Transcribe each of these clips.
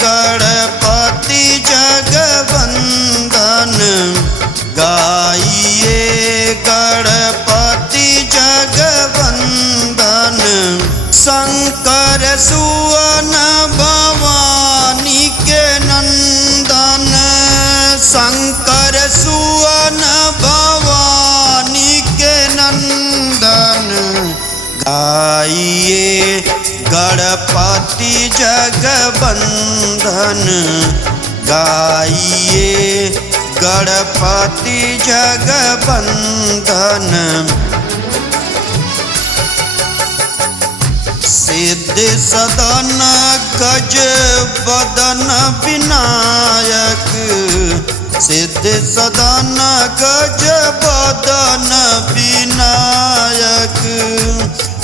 गणपति जगवंदन गाइए गणपति जगवंदन। शंकर सुवन भवानी के नंदन शंकर सुवन भवानी के नंदन। गाइए गणपति जगवंदन गाइए गणपति जगवंदन। सिद्ध सदन गज बदन विनायक सिद्ध सदन गज बदन विनायक।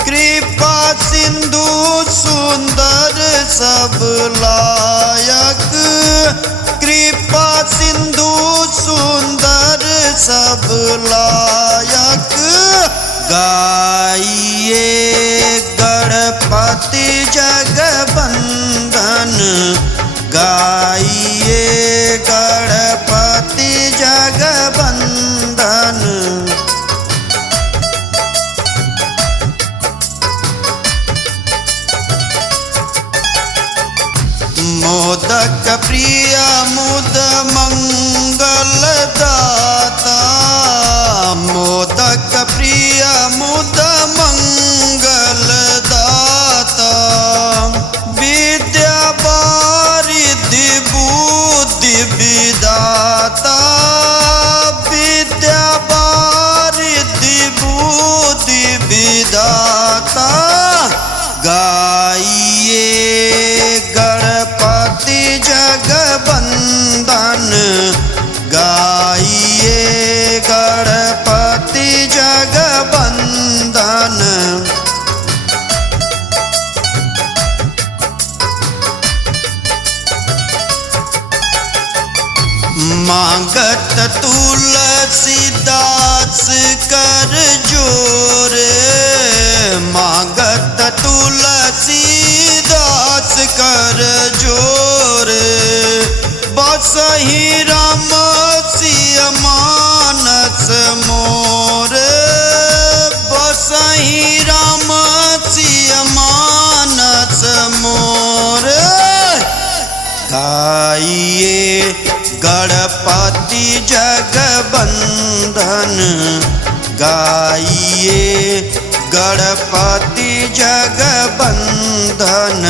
कृपा सिंधु सुंदर सब लायक कृपा सिंधु सुंदर सब लायक। गाइए गणपति जगवंदन गाइए गणपति जगवंदन। मोदक प्रिय मुद मंगल दाता मोदक प्रिय मुद मंगल दाता। विद्या वारिधि बुद्धि विदाता विद्या वारिधि बुद्धि विदाता। गाइए गणपति जगवंदन गाइए गणपति जगवंदन। मांगत तुलसीदास कर जोर मांगत तुलसीदास कर जोर। बसहि राम सिय मानस मोर बसहि राम सिय मानस मोर। गाइए गणपति जगवंदन गाइए गणपति जगवंदन।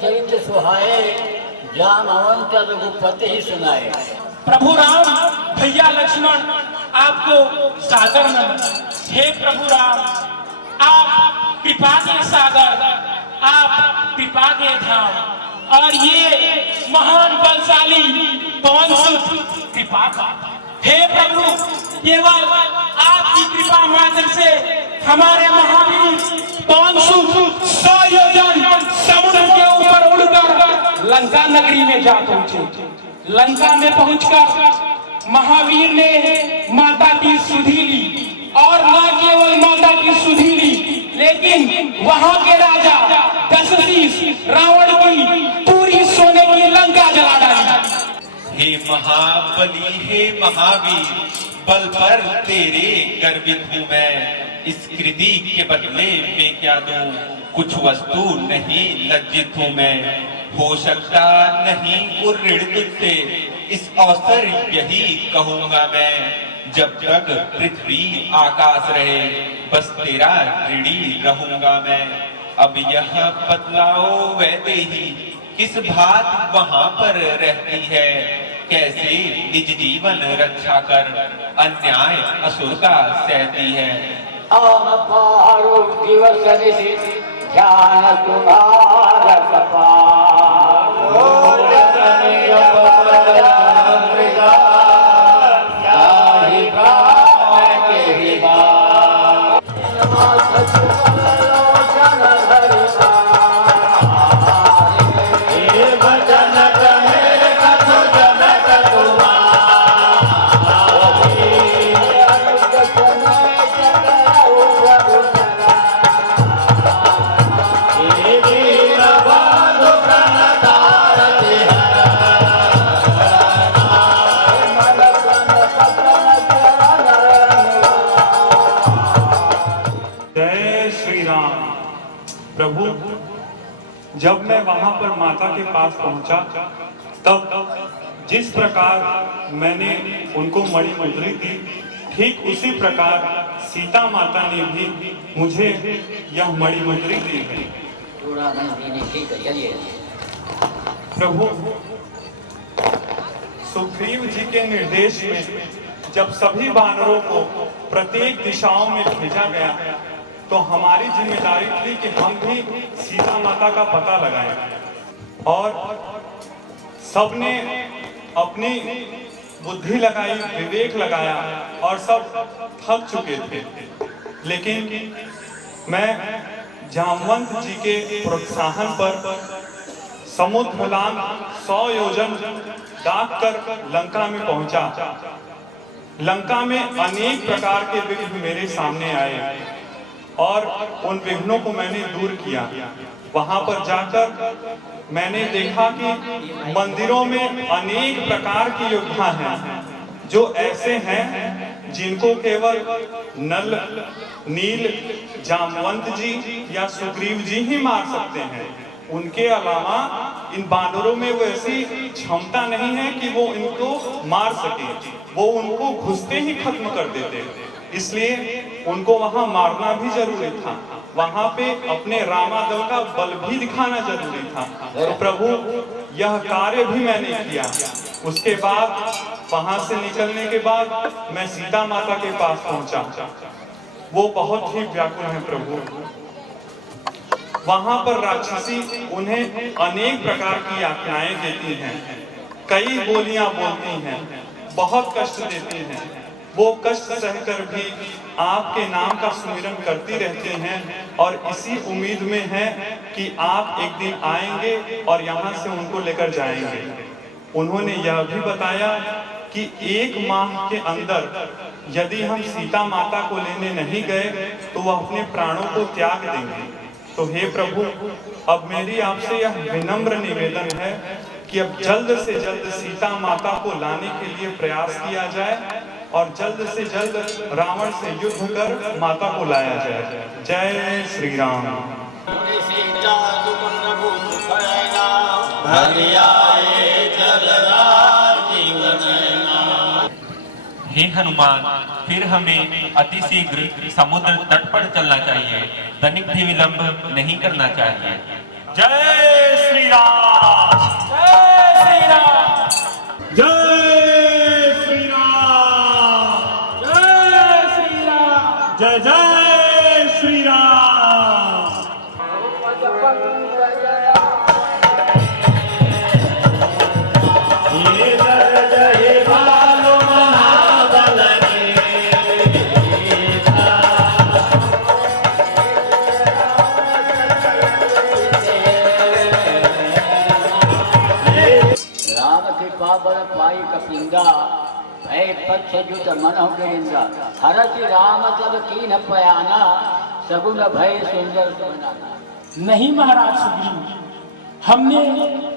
चरित्र सुहाए जान अवंत रघुपति ही सुनाए। प्रभु राम भैया लक्ष्मण आपको सादर नमन। हे प्रभु राम आप कृपा के सागर आप कृपा के धाम और ये महान बलशाली पवन सुत कृपा का। हे प्रभु केवल आपकी कृपा मात्र से हमारे महावीर पवन सुत 100 योजन समुद्र के ऊपर उड़कर लंका नगरी में जा पहुंचे। लंका में पहुंचकर महावीर ने माता की सुधि ली और न केवल माता की सुधि ली, लेकिन वहां के राजा दशरथ रावण की पूरी सोने की लंका जला डाली। हे महाबली, हे महावीर, बल पर तेरे गर्वित हूँ मैं। इस कृति के बदले में क्या दूं? कुछ वस्तु नहीं, लज्जित हूँ मैं। हो सकता नहीं वो ऋण तुझसे, इस अवसर यही कहूंगा मैं। जब तक पृथ्वी आकाश रहे, बस तेरा ऋणी रहूंगा मैं। अब यह बतलाओ वैदेही, किस बात वहां पर रहती है? कैसे निज जीवन रक्षा कर अन्याय असुर का सहती है? पारो दिवस निशि ध्यान तुम्हारा कपाल। ओ जननी अपराधा जाहि प्राण के ही बात। लोचन धरिता हे भजन कहे कथु जनक तुम्हारा। प्रभु, जब मैं वहां पर माता के पास पहुंचा, तब जिस प्रकार मैंने उनको मणिमुद्री दी, ठीक उसी प्रकार सीता माता ने भी मुझे यह मणिमुद्री दी है। प्रभु, सुग्रीव जी के निर्देश में जब सभी वानरों को प्रत्येक दिशाओं में भेजा गया, तो हमारी जिम्मेदारी थी कि हम भी सीता माता का पता लगाएं। और सबने अपनी बुद्धि लगाई, विवेक लगाया और सब थक चुके थे। लेकिन मैं जामवंत जी के प्रोत्साहन पर समुद्र लांग 100 योजन दाग कर लंका में पहुंचा। लंका में अनेक प्रकार के विघ्न मेरे सामने आए और उन विघ्नों को मैंने दूर किया। वहां पर जाकर मैंने देखा कि मंदिरों में अनेक प्रकार के योद्धा हैं, जो ऐसे हैं जिनको केवल नल, नील, जामवंत जी या सुग्रीव जी ही मार सकते हैं। उनके अलावा इन बानरों में वैसी क्षमता नहीं है कि वो इनको मार सके। वो उनको घुसते ही खत्म कर देते, इसलिए उनको वहां मारना भी जरूरी था। वहां पे अपने रामादल का बल भी दिखाना जरूरी था। तो प्रभु, यह कार्य भी मैंने किया। उसके बाद वहां से निकलने के बाद मैं सीता माता के पास पहुंचा। वो बहुत ही व्याकुल है प्रभु। वहां पर राक्षसी उन्हें अनेक प्रकार की यातनाएं देती हैं, कई बोलियां बोलती हैं, बहुत कष्ट देती हैं। वो कष्ट सहकर भी आपके नाम का सुमिरन करती रहते हैं और इसी उम्मीद में है कि आप एक दिन आएंगे और यहाँ से उनको लेकर जाएंगे। उन्होंने यह भी बताया कि 1 माह के अंदर यदि हम सीता माता को लेने नहीं गए तो वह अपने प्राणों को त्याग देंगे। तो हे प्रभु, अब मेरी आपसे यह विनम्र निवेदन है कि अब जल्द से जल्द सीता माता को लाने के लिए प्रयास किया जाए और जल्द से जल्द रावण से युद्ध कर माता को लाया जाए। जय श्री राम। हे हनुमान, फिर हमें अति शीघ्र समुद्र तट पर चलना चाहिए, तनिक भी विलंब नहीं करना चाहिए। जय श्री राम। जय श्री राम। जय श्री राम। जय श्री राम। जय जय श्री राम। सीता भय पक्ष जुत मन हो गिरिंद्र हरति राम तब कीन पयाना सगुन भय सुंदर बनाना। नहीं महाराज सुग्रीव, हमने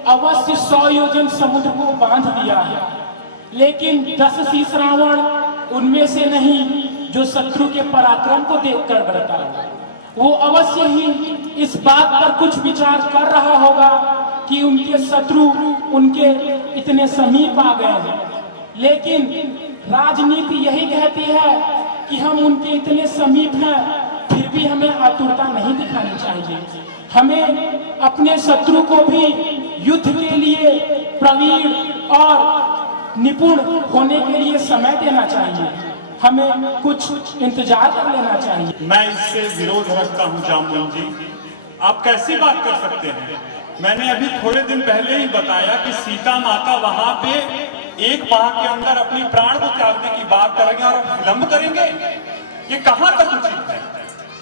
अवश्य 100 योजन समुद्र को बांध दिया है, लेकिन 10 शीश रावण उनमें से नहीं जो शत्रु के पराक्रम को देखकर डरता है। वो अवश्य ही इस बात पर कुछ विचार कर रहा होगा कि उनके शत्रु उनके इतने समीप आ गए हैं, लेकिन राजनीति यही कहती है कि हम उनके इतने समीप हैं, फिर भी हमें आतुरता नहीं दिखानी चाहिए। हमें अपने शत्रु को भी युद्ध के लिए प्रवीण और निपुण होने के लिए समय देना चाहिए, हमें कुछ इंतजार कर लेना चाहिए। मैं इससे विरोध रखता हूँ जामुन जी, आप कैसी बात कर सकते हैं? मैंने अभी थोड़े दिन पहले ही बताया कि सीता माता वहां पे एक माह के अंदर अपनी प्राण को त्यागने की बात करेंगे और विलंब करेंगे, ये कहाँ तक उचित है?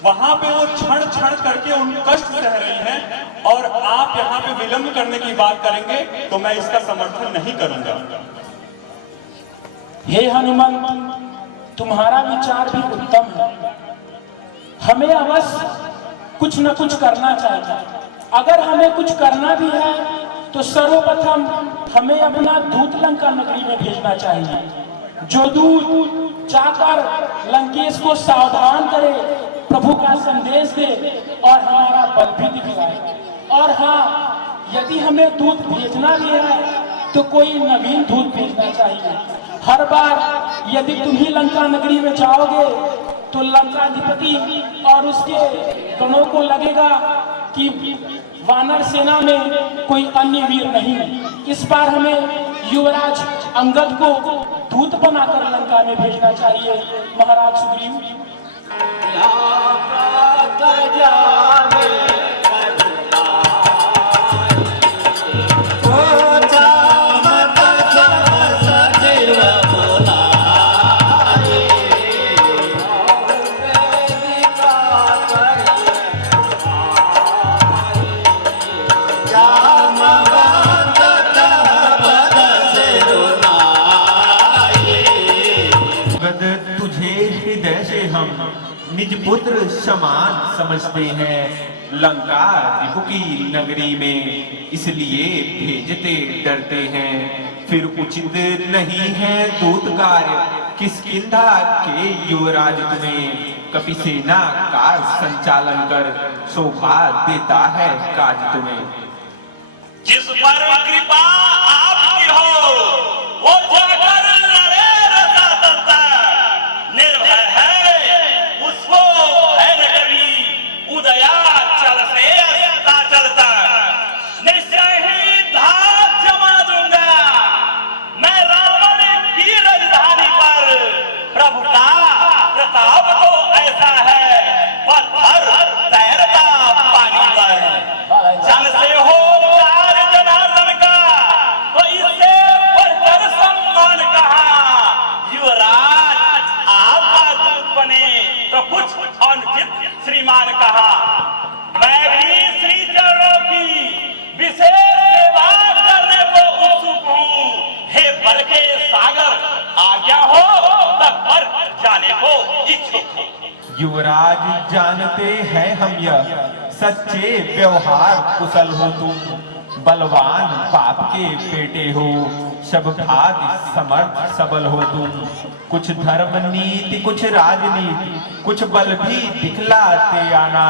वहां पे वो क्षण क्षण करके उन कष्ट सह रही हैं और आप यहाँ पे विलंब करने की बात करेंगे, तो मैं इसका समर्थन नहीं करूंगा। हे हनुमान, तुम्हारा विचार भी उत्तम है। हमें अवश्य कुछ न कुछ करना चाहिए। अगर हमें कुछ करना भी है तो सर्वप्रथम हमें अपना दूत लंका नगरी में भेजना चाहिए, जो दूत जाकर लंकेश को सावधान करे, प्रभु का संदेश दे और हमारा बल भी दिखलाए। और हाँ, यदि हमें दूत भेजना भी है तो कोई नवीन दूत भेजना चाहिए। हर बार यदि तुम ही लंका नगरी में जाओगे तो लंकाधिपति और उसके गणों को लगेगा कि वानर सेना में कोई अन्य वीर नहीं। इस बार हमें युवराज अंगद को दूत बनाकर लंका में भेजना चाहिए। महाराज सुग्रीव, निज पुत्र समान समझते हैं, लंका रिपु की नगरी में इसलिए भेजते डरते हैं। फिर उचित नहीं है दूत कार्य, किष्किंधा के युवराज तुम्हें कपिसेना का संचालन कर शोभा देता है काज तुम्हें। जिस पर कृपा आपकी हो वो जाकर लड़े रता तरता, निर्भय है उसको है न कभी उदया चल से अस्ता चलता। निश्चय ही धाक जमा दूंगा मैं रावण की राजधानी पर, प्रभु का प्रताप तो ऐसा है पत्थर तैरता पानी पर। जन से हो जनार्दन का तो इससे बढ़कर सम्मान कहा, युवराज आपका दूत बने तो कुछ अनुचित श्रीमान कहा। मैं भी श्री चरणों की विशेष सेवा करने को उत्सुक हूँ, हे बल के सागर आज्ञा हो तब पर जाने को इच्छुक हूँ। युवराज जानते हैं हम यह सच्चे व्यवहार कुशल हो तुम, बलवान बाप के बेटे हो, सब भाग समर्थ सबल हो तुम। कुछ धर्म नीति कुछ राजनीति कुछ बल भी दिखलाते आना,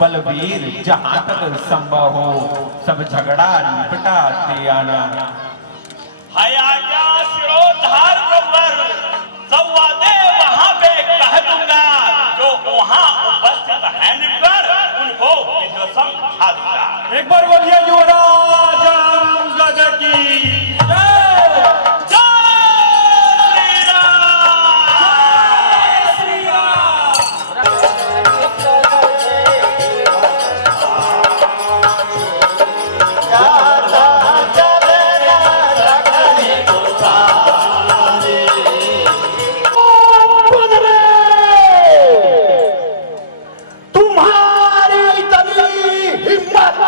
बलवीर जहां तक संभव हो सब झगड़ा निपटाते आना। है आज्ञा शिरोधार प्रवर संवादे वहां पे कह दूंगा, जो वहां उपस्थित है निकर उनको विध्वंसम खा दूंगा। एक बार बोलिए युवराज अंगद की जय। जय श्री राम। जय श्री राम। तुम्हारी इतनी हिम्मत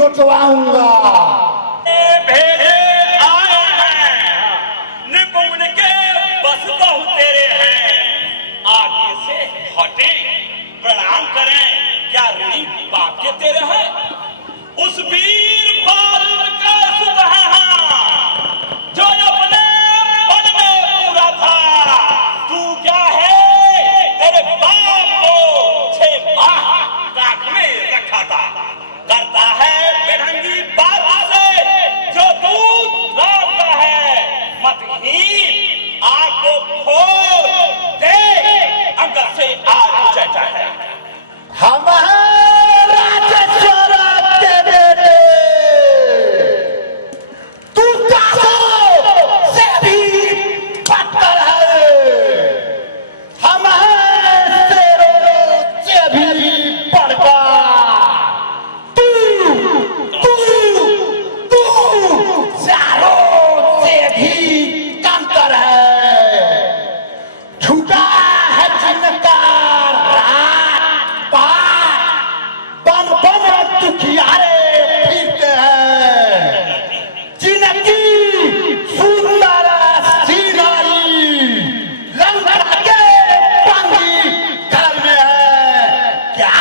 नोचवाऊंगा। भेजे आए हैं, निपुण के बस बहु तेरे हैं, आगे से हटे प्रणाम करें, क्या ऋणी बाप के तेरे हैं? उस वीर बाल का सुध है जो अपने पद में पूरा था, तू क्या है तेरे बाप को 6 माह काख में रखा था, करता है बेढंगी बात से जो दूध लाता है, मतहीन आग को खोल दे अंदर से आग चढ़ता है। हम हैं राजेश्वर के बेटे, तू दासों से भी बदतर है। हम हैं शेरों से भी बढ़कर, तू चारों से भी कमतर है। झूठा है जिनका दुखियारे फिरते हैं, जिनकी सुंदर सीनारी लंका के पंगी घर में है, क्या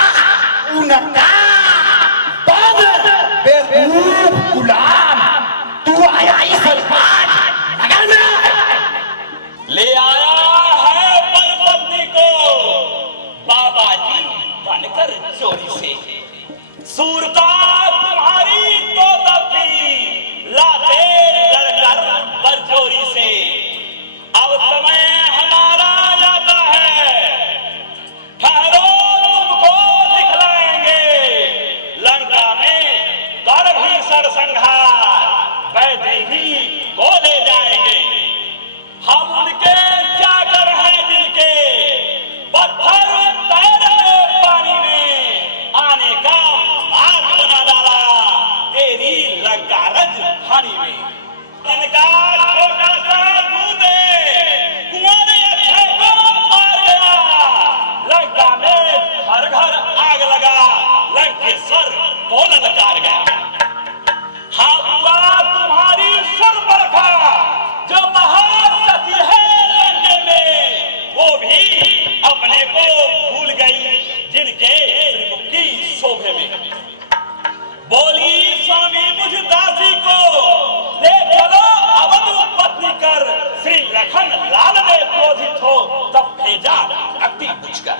उनका बद बेवकूफ गुलाम तू आया इस नगर में? ले आया है पर पत्नी को बाबा जी बनकर चोरी से, सूरता तुम्हारी तो दबी लाते लड़कर बरजोरी से, अब समय हमारा जाता है, ठहरो तुमको दिखलाएंगे, लंका में कर भीषण संहार वैदेही को ले जाएंगे, हम उनके जागर हैं जिनके पत्थर तैरते पानी में आने का आग बना डाला तेरी लंका राजधानी में। इनका छोटा सा दूध कुआं ने अच्छे को मार गया, लंका में घर घर आग लगा, लंकेश्वर को ललकार गया। हाँ हुआ तुम्हारी सर्वरखा जो महासती है लंके में, वो भी अपने को भूल गई जिनके श्रीमुख की शोभे में। बोली स्वामी मुझ दासी को ले चलो अवध पत्नी कर, श्री लखन लाल ने क्रोधित हो तब भेजा अति बुझकर।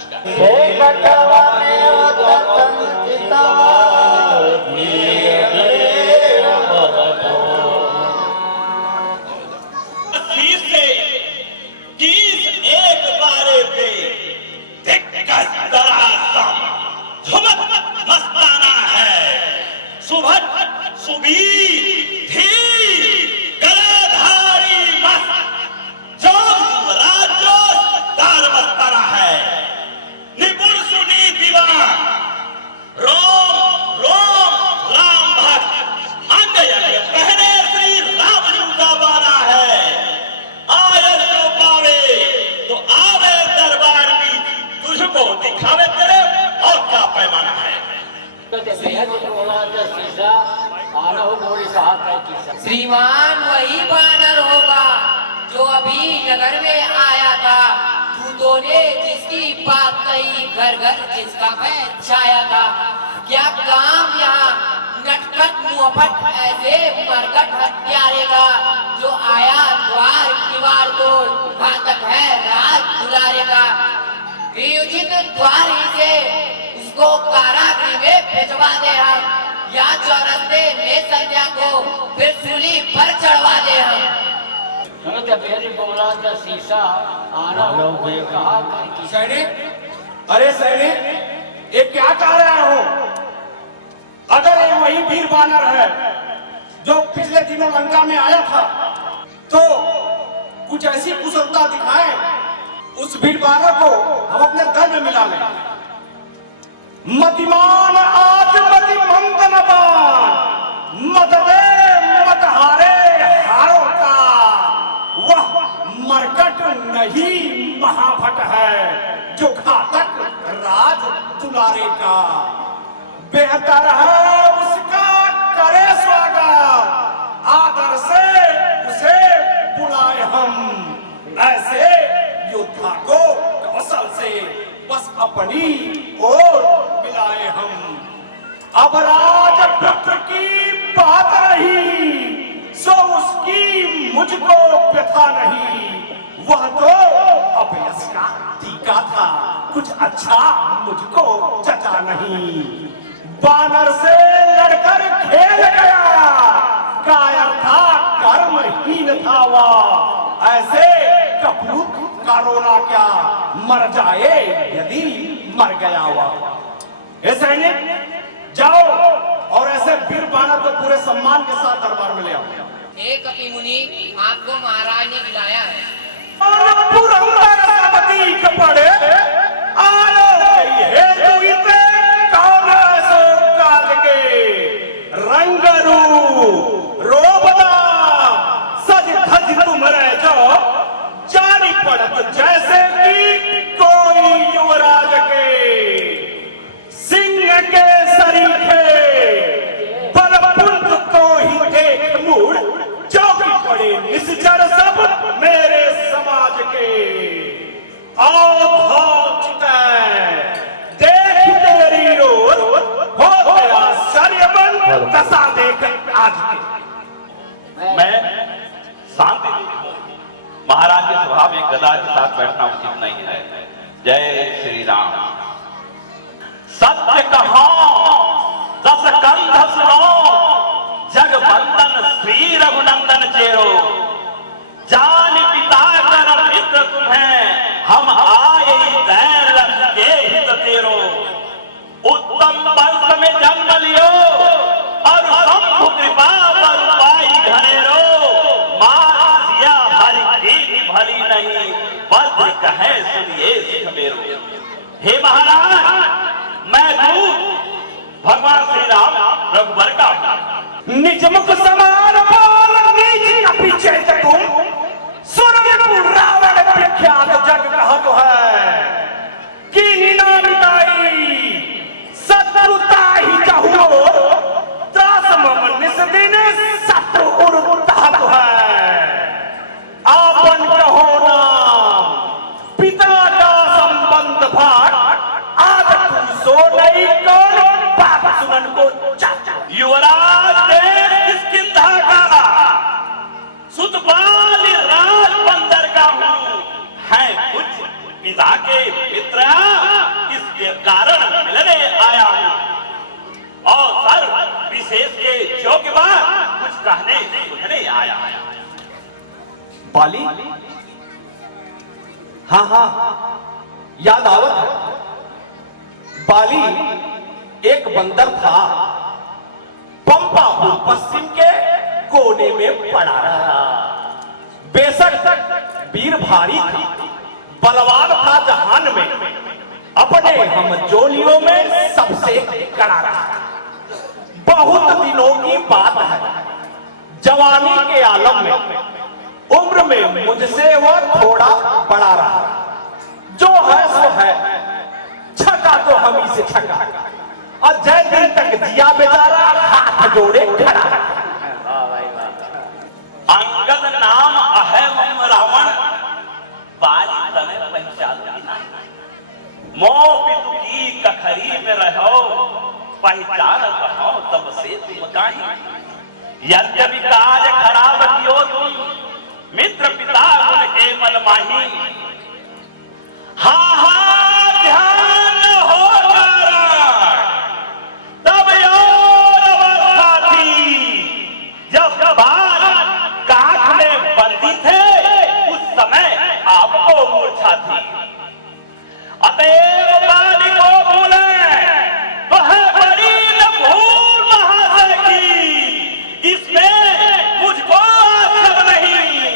से किस एक बारे पे दिक्कत दरासम झुमक मस्ताना है, सुभट सुबीर धीर गलाधारी मस्त जो राजो दार मस्ताना है, निपुण सुनी दीवान रोम रोम राम भक्त, अंग अंग पहने श्री राम जी का बाना है, आयत जो पावे तो आवे दरबार में, तुझको दिखावे तेरे और क्या पैमाना है। श्रीमान वही बानर होगा जो अभी नगर में आया था, दूतों ने जिसकी बात कही, घर घर जिसका पैर छाया था, क्या काम यहाँ नटखट मुहब्बत ऐसे मरकट हत्यारे का, जो आया द्वार दीवार तोड़ घातक है रात दुलारे का, उचित द्वार ही से उसको कारागृह में भिजवा दे हम, या चौरस्ते में संध्या को फिर सूली पर चढ़वा दे हम। शीशा आना हुए कहा सैनिक, अरे सैनिक ये क्या कह रहे हो? अगर ये वही वीर बानर है जो पिछले दिनों लंका में आया था, तो कुछ ऐसी कुशलता दिखाए उस वीर बानर को हम अपने दल में मिला लें। मतिमान आज मति मंदनवान, मत दे मत हारे हारों का, वह मरकट नहीं महाभट है जो घातक राज दुलारे का, बेहतर है उसका बस अपनी ओर मिलाए हम। अब राजपुत्र की बात रही सो उसकी मुझको व्यथा नहीं, वह तो अभ्यस का टीका था, कुछ अच्छा मुझको जचा नहीं। बानर से लड़कर खेल गया, कायर था कर्महीन था वह, ऐसे कपूत का रोना क्या, मर जाए यदि मर गया वह। ए सैनिक जाओ और ऐसे वीर बानर को पूरे सम्मान के साथ दरबार में ले आओ। हे कपि मुनि, आपको महाराज ने बुलाया है। पड़े आलो हे तू इते कौन ऐसो काज के रंगरू रोबदा सज धज तुम रह जाओ, जानी पड़त जैसे कि कोई युवराज के सिंह के सरीखे बलपुंज को ही देख मुड़, चौकी पड़े निश्चर सब मेरे समाज के। आओ देख तेरी रोज हो गया शर्यबन दशा देख आज के। मैं शांति हूँ, महाराज के स्वभाव में गदा के साथ बैठना उचित नहीं है। जय श्री राम। सत्य कहो दस कंध सुनो, जग बंदन श्री रघुनंदन चेरो, जान पिता कर मित्र तुम्हें, हम आए दैन लग के हित तेरो। उत्तम वंश में जन्म लियो और शंभु कृपा पर पाई घनेरो, मार दिया हरि की भली नहीं, वज्र कहे सुनिए सिख मेरो। हे महाराज, मैं दूत भगवान श्री राम रघुवर का निज मुख समान बोल नीच का पीछे तुम, सुन रावण प्रख्यात जग कहत है, कि निनाई शत्रुता ही चाहो, त्रास मम निस दिन शत्रु उर्ताहत है। आपन कहो नाम पिता का संबंध भाग, आज तू सो नहीं कौन बात सुनन को चाचा। युवराज देश किसकिंधा का, सुतपाल राज बंदर का हूँ, है कुछ पिता के मित्र, इसके कारण मिलने आया हूँ, और सर विशेष के योग्य बात कुछ कहने सुनने आया। बाली, हाँ हाँ याद आवत है। बाली एक बंदर था, पंपापुर पश्चिम के कोने में पड़ा रहा। बेशक वीर भारी था, बलवान था जहान में, अपने हम जोलियों में सबसे कड़ा रहा। बहुत दिनों की बात है, जवानी के आलम में, उम्र में मुझसे वो थोड़ा बड़ा रहा। जो है सो है, छका तो हम ही से छका, और जय दिन तक जिया बेचारा हाथ जोड़े खड़ा। अंगद नाम अहम रावण, बाली तने पहचानती नहीं, मो पितु की कखरी में रहो, पहचान कहो तब से तुम काहीं। यद्यपि काज खराब कियो तुम, मित्र पिता गुण के मन माही। हाँ हाँ ध्यान हो तब और अवस्था थी, जब बाल काख में बंदी थे, उस समय आपको मूर्छा थी। अतएव बाली को भूले तो है बड़ी न भूल महाशय की, इसमें मुझको आशा नहीं,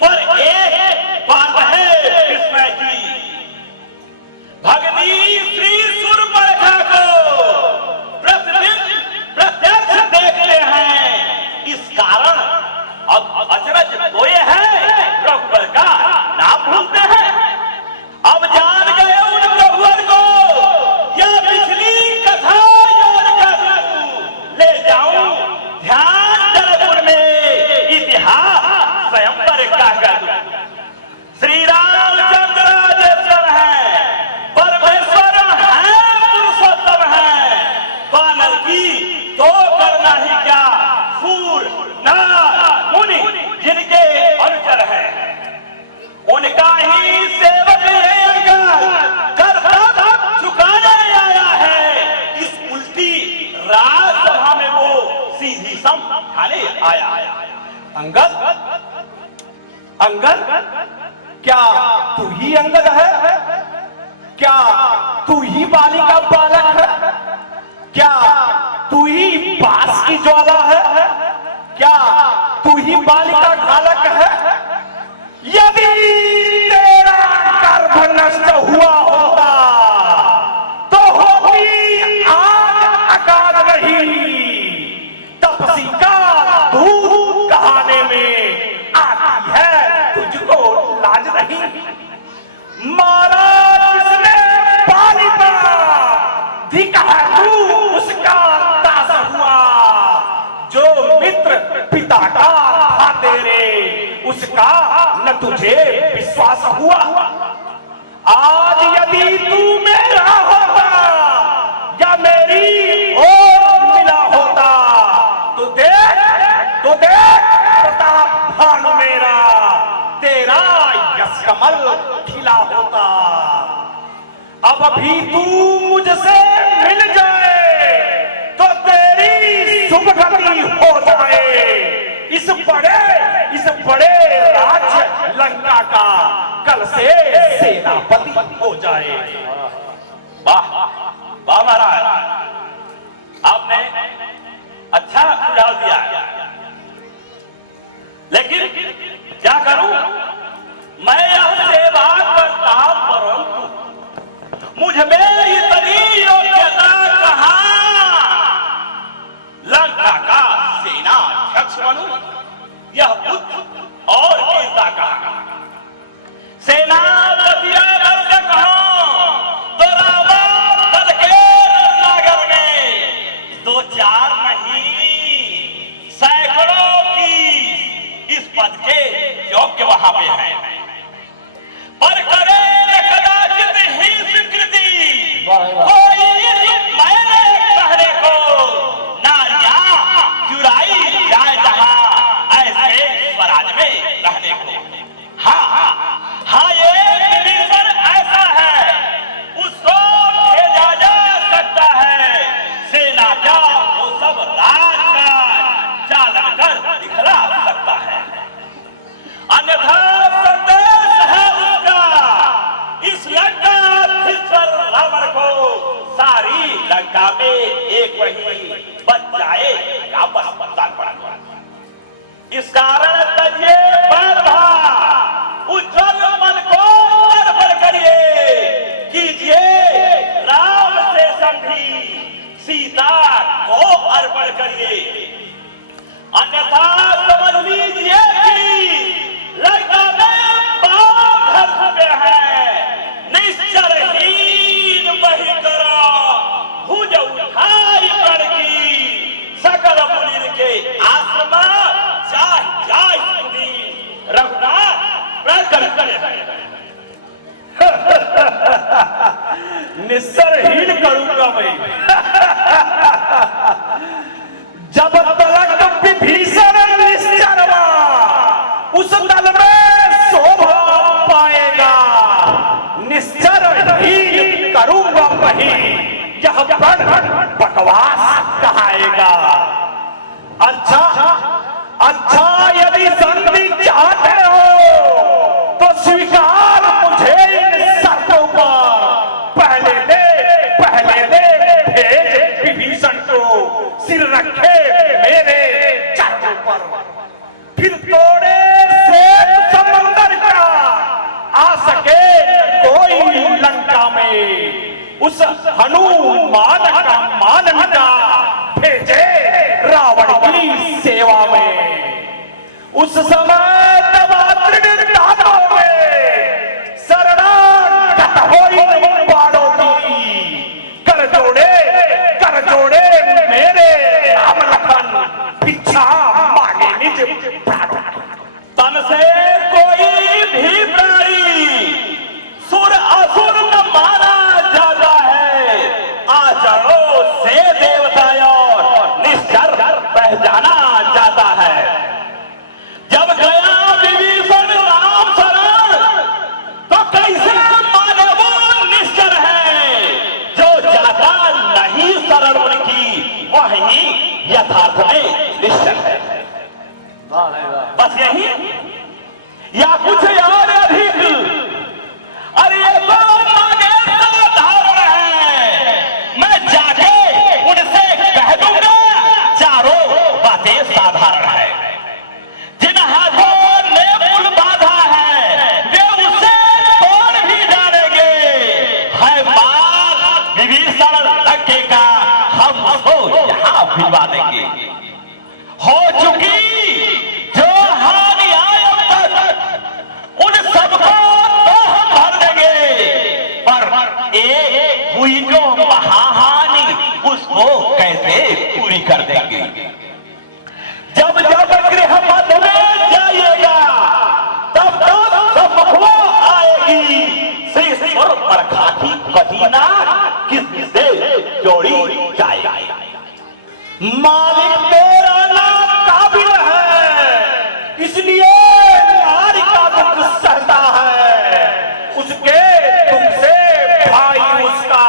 पर एक बात है इसमें की, विषम खाने आया। अंगद, अंगद, क्या तू ही अंगद है? क्या तू ही बाली का बालक है? क्या तू ही बास की ज्वाला है? क्या तू ही बाली का घालक है? यदि तेरा गर्भ नष्ट हुआ होता तो होती आग अकाल रही, तपसी का दूध कहाने में आती है तुझको लाज नहीं। मारा जिसने बाली पर, धिक है तू उसका दास हुआ। जो मित्र पिता का था तेरे, उसका न तुझे विश्वास हुआ। आज यदि तू मेरा होता या मेरी ओर मिला होता तो देख प्रताप भानु मेरा, तेरा यश कमल खिला होता। अब भी तू मुझसे मिल जाए तो तेरी शुभ गति हो जाए। इस बड़े राज्य लंका का कल से सेनापति हो जाए। वाह वाह महाराज, आपने अच्छा सुझाव दिया, लेकिन क्या करूं मैं? यह सेवा करता परंतु मुझ में इतनी योग्यता कहां? लंका का सेनाध्यक्ष बनूं? यह बुद्ध और वीरता कहां? सेनापति अगर से कहूं तो रावण दल के नगर में 2-4 नहीं, सैकड़ों की इस पद के योग्य वहां पे हैं। पर करे कदाचित ही स्वीकृति कोई मैंने कहने को, नारियां चुराई जाए जहां ऐसे स्वराज में रहने को। हाँ ये विभीषण ऐसा है, उसको भेजा जा सकता है। सेना का वो सब राज का चालन कर दिखला सकता है, अन्यथा संदेश है उसका इस लंकाधीश्वर रावण को सारी लंका में एक वही बच जाए वापस बदलान पड़ा। इस कारण तजिए बर्धा उज्जवल मन को निर्भर करिए, कीजिए राम से संधि, सीता को अर्पण करिए, अन्यथा समझ लीजिए कि लंका में बाण धर है। निश्चरहीन वही करा भुज उठाई पड़गी, सकल मुनि के आसमा जाय रघुनाथ प्रकट करे। निस्सरहीन करूंगा मैं। जब तलक विभीषण निश्चरवा उस दल में शोभा पाएगा। निश्चरहीन करूंगा वही, यह बकवास कहाएगा। अच्छा यदि संधि चाहते हो तो स्वीकार मुझे इन शर्तों पर। पहले दे भेज विभीषण को, सिर रखे मेरे चरणों पर। फिर तोड़े से समंदर का आ सके कोई लंका में, उस हनुमान का मानना भेजे रावण की सेवा में। उस समय दानों में शरणागत होई बाणों की। कर जोड़े मेरे राम लखन, भिक्षा मांगे निज प्राण। तन से कोई भी प्राणी सुर असुर न माना जाता है। आचरणों से देवता और निश्चर पहचाना जाता है। जब गया विभीषण राम शरण तो कैसे मानव निश्चर है। जो जाता नहीं शरण उनकी वही यथार्थ में निश्चल है। वाह भाई वाह। बस यही या कुछ और अधिक? अरे ये तो मांगे साधारण है, मैं जाके उनसे कह दूंगा चारों बातें साधारण है। जिन हाथों ने पुल बांधा है वे उसे तोड़ भी डालेंगे। है बात विभीषण लंके का, हम उसको यहाँ भिजवा देंगे। हो चुकी जो हानि आए अब तक उन सबको तो हम भर देंगे, पर एक हुई जो महाहानि उसको कैसे पूरी कर देंगे। जब जब गृह मध्य में जाइएगा तब तब सबको आएगी श्री सुर पर खाती कटीना किससे जोड़ी जाएगी। मालिक तेरा नाम काबिल है, इसलिए नारी का दुख सहता है। उसके दुख से भाई उसका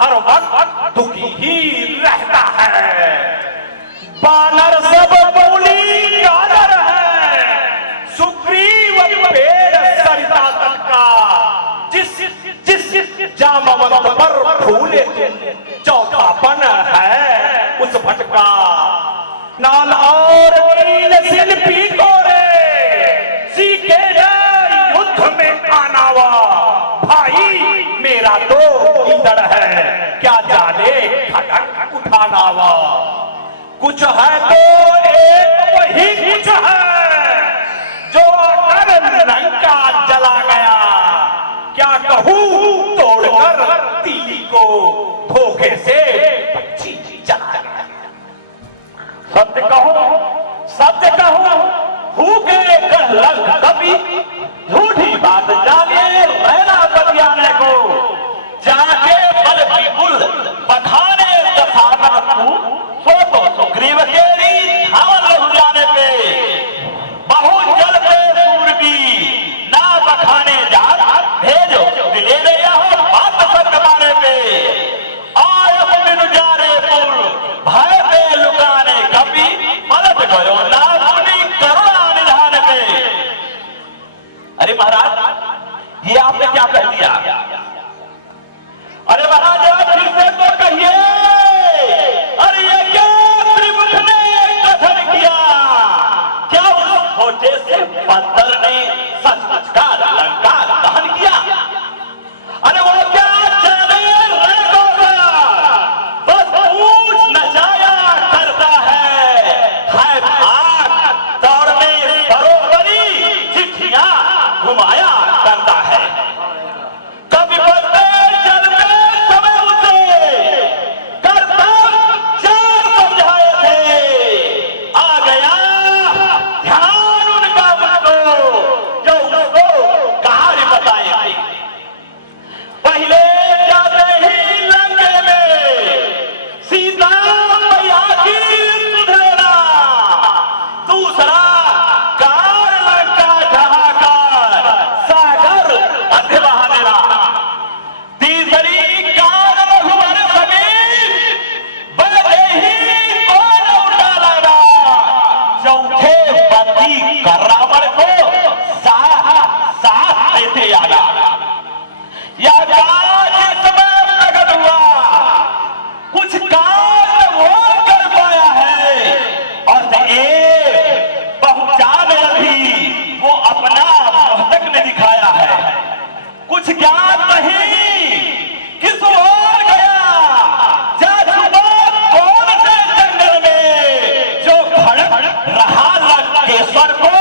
हर वक्त दुखी ही रहता है। बानर सब बोली गाजर है, सुग्रीव पेड़ सरिता तट का। जिस जिस जामवंत पर फूले चौथापन है उस भटका। नाल और नील शिल्पी कोरे सीखे जाए युद्ध में आनावा। भाई मेरा तो इधर है, क्या जाने खटक उठानावा। कुछ है तो एक वही कुछ है जो आकर लंका जला गया। क्या कहूँ तोड़कर तीली को धोखे से पक्षी जला गया। सत्य कहो भूखे लंक कभी झूठी बात जाने रहना बतियाने को। जाके बल विपुल बखाने दशानन सो तो सुग्रीव केरी धावन लग जाने पे। बहु जल पे सूरबी ना बखाने जा भेजो दिले ले यहाँ बात सब कमाने पे। आय बिनु जारे पुर भय पे लुकाने कभी मदद करो ना मुनि करुणा निधान पे। अरे महाराज ये आपने क्या कह दिया? अरे महाराज आप फिर से तो कहिए। अरे ये क्या त्रिमुख ने कथन किया? क्या उस छोटे से बंदर ने सचमुच का लंका दहन किया? अरे वो क्या जाने रंगों का बस पूछ नचाया करता है भाग दौड़ने सरोवरी चिट्ठियां घुमाया करता है। कभी बदले जल में समय उसे करता चार समझाए थे। आ गया ध्यान उनका मुझको जो उसको कहानी बताए। पहले जाते ही लंके में सीता मैया की सुध लेना। दूसरा कार लंका ढहाकर सागर मध्य बहा देना। तीसरी कार रघुवर समीप बड़े ही कौन उठा लाना। चौथे बंदी कर रावण को साथ देते आना। या कार्य समय प्रकट हुआ कुछ कार्य वो कर पाया है और एक पहुंचाने अभी वो अपना मोहतक ने दिखाया है। कुछ ज्ञान नहीं किस ओर गया जा छुपा कौन से जंगल में। जो खड़ रहा लंकेश्वर को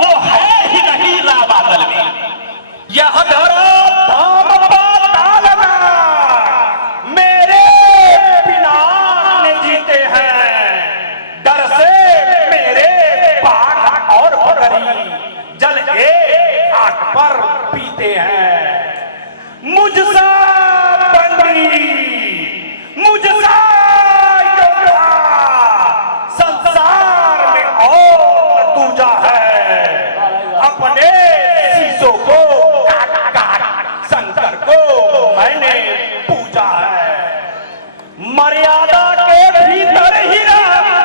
वो है ही नहीं राबादल में। यह धरा मेरे बिना ने जीते हैं। डर से मेरे पाठ और भरी जल एक घाट पर पीते हैं। मुझसा बंदी मुझसा योद्धा संसार में और दूजा है। अपने शीशों को काट काट शंकर को मैंने पूजा है। मर्यादा के भीतर ही रह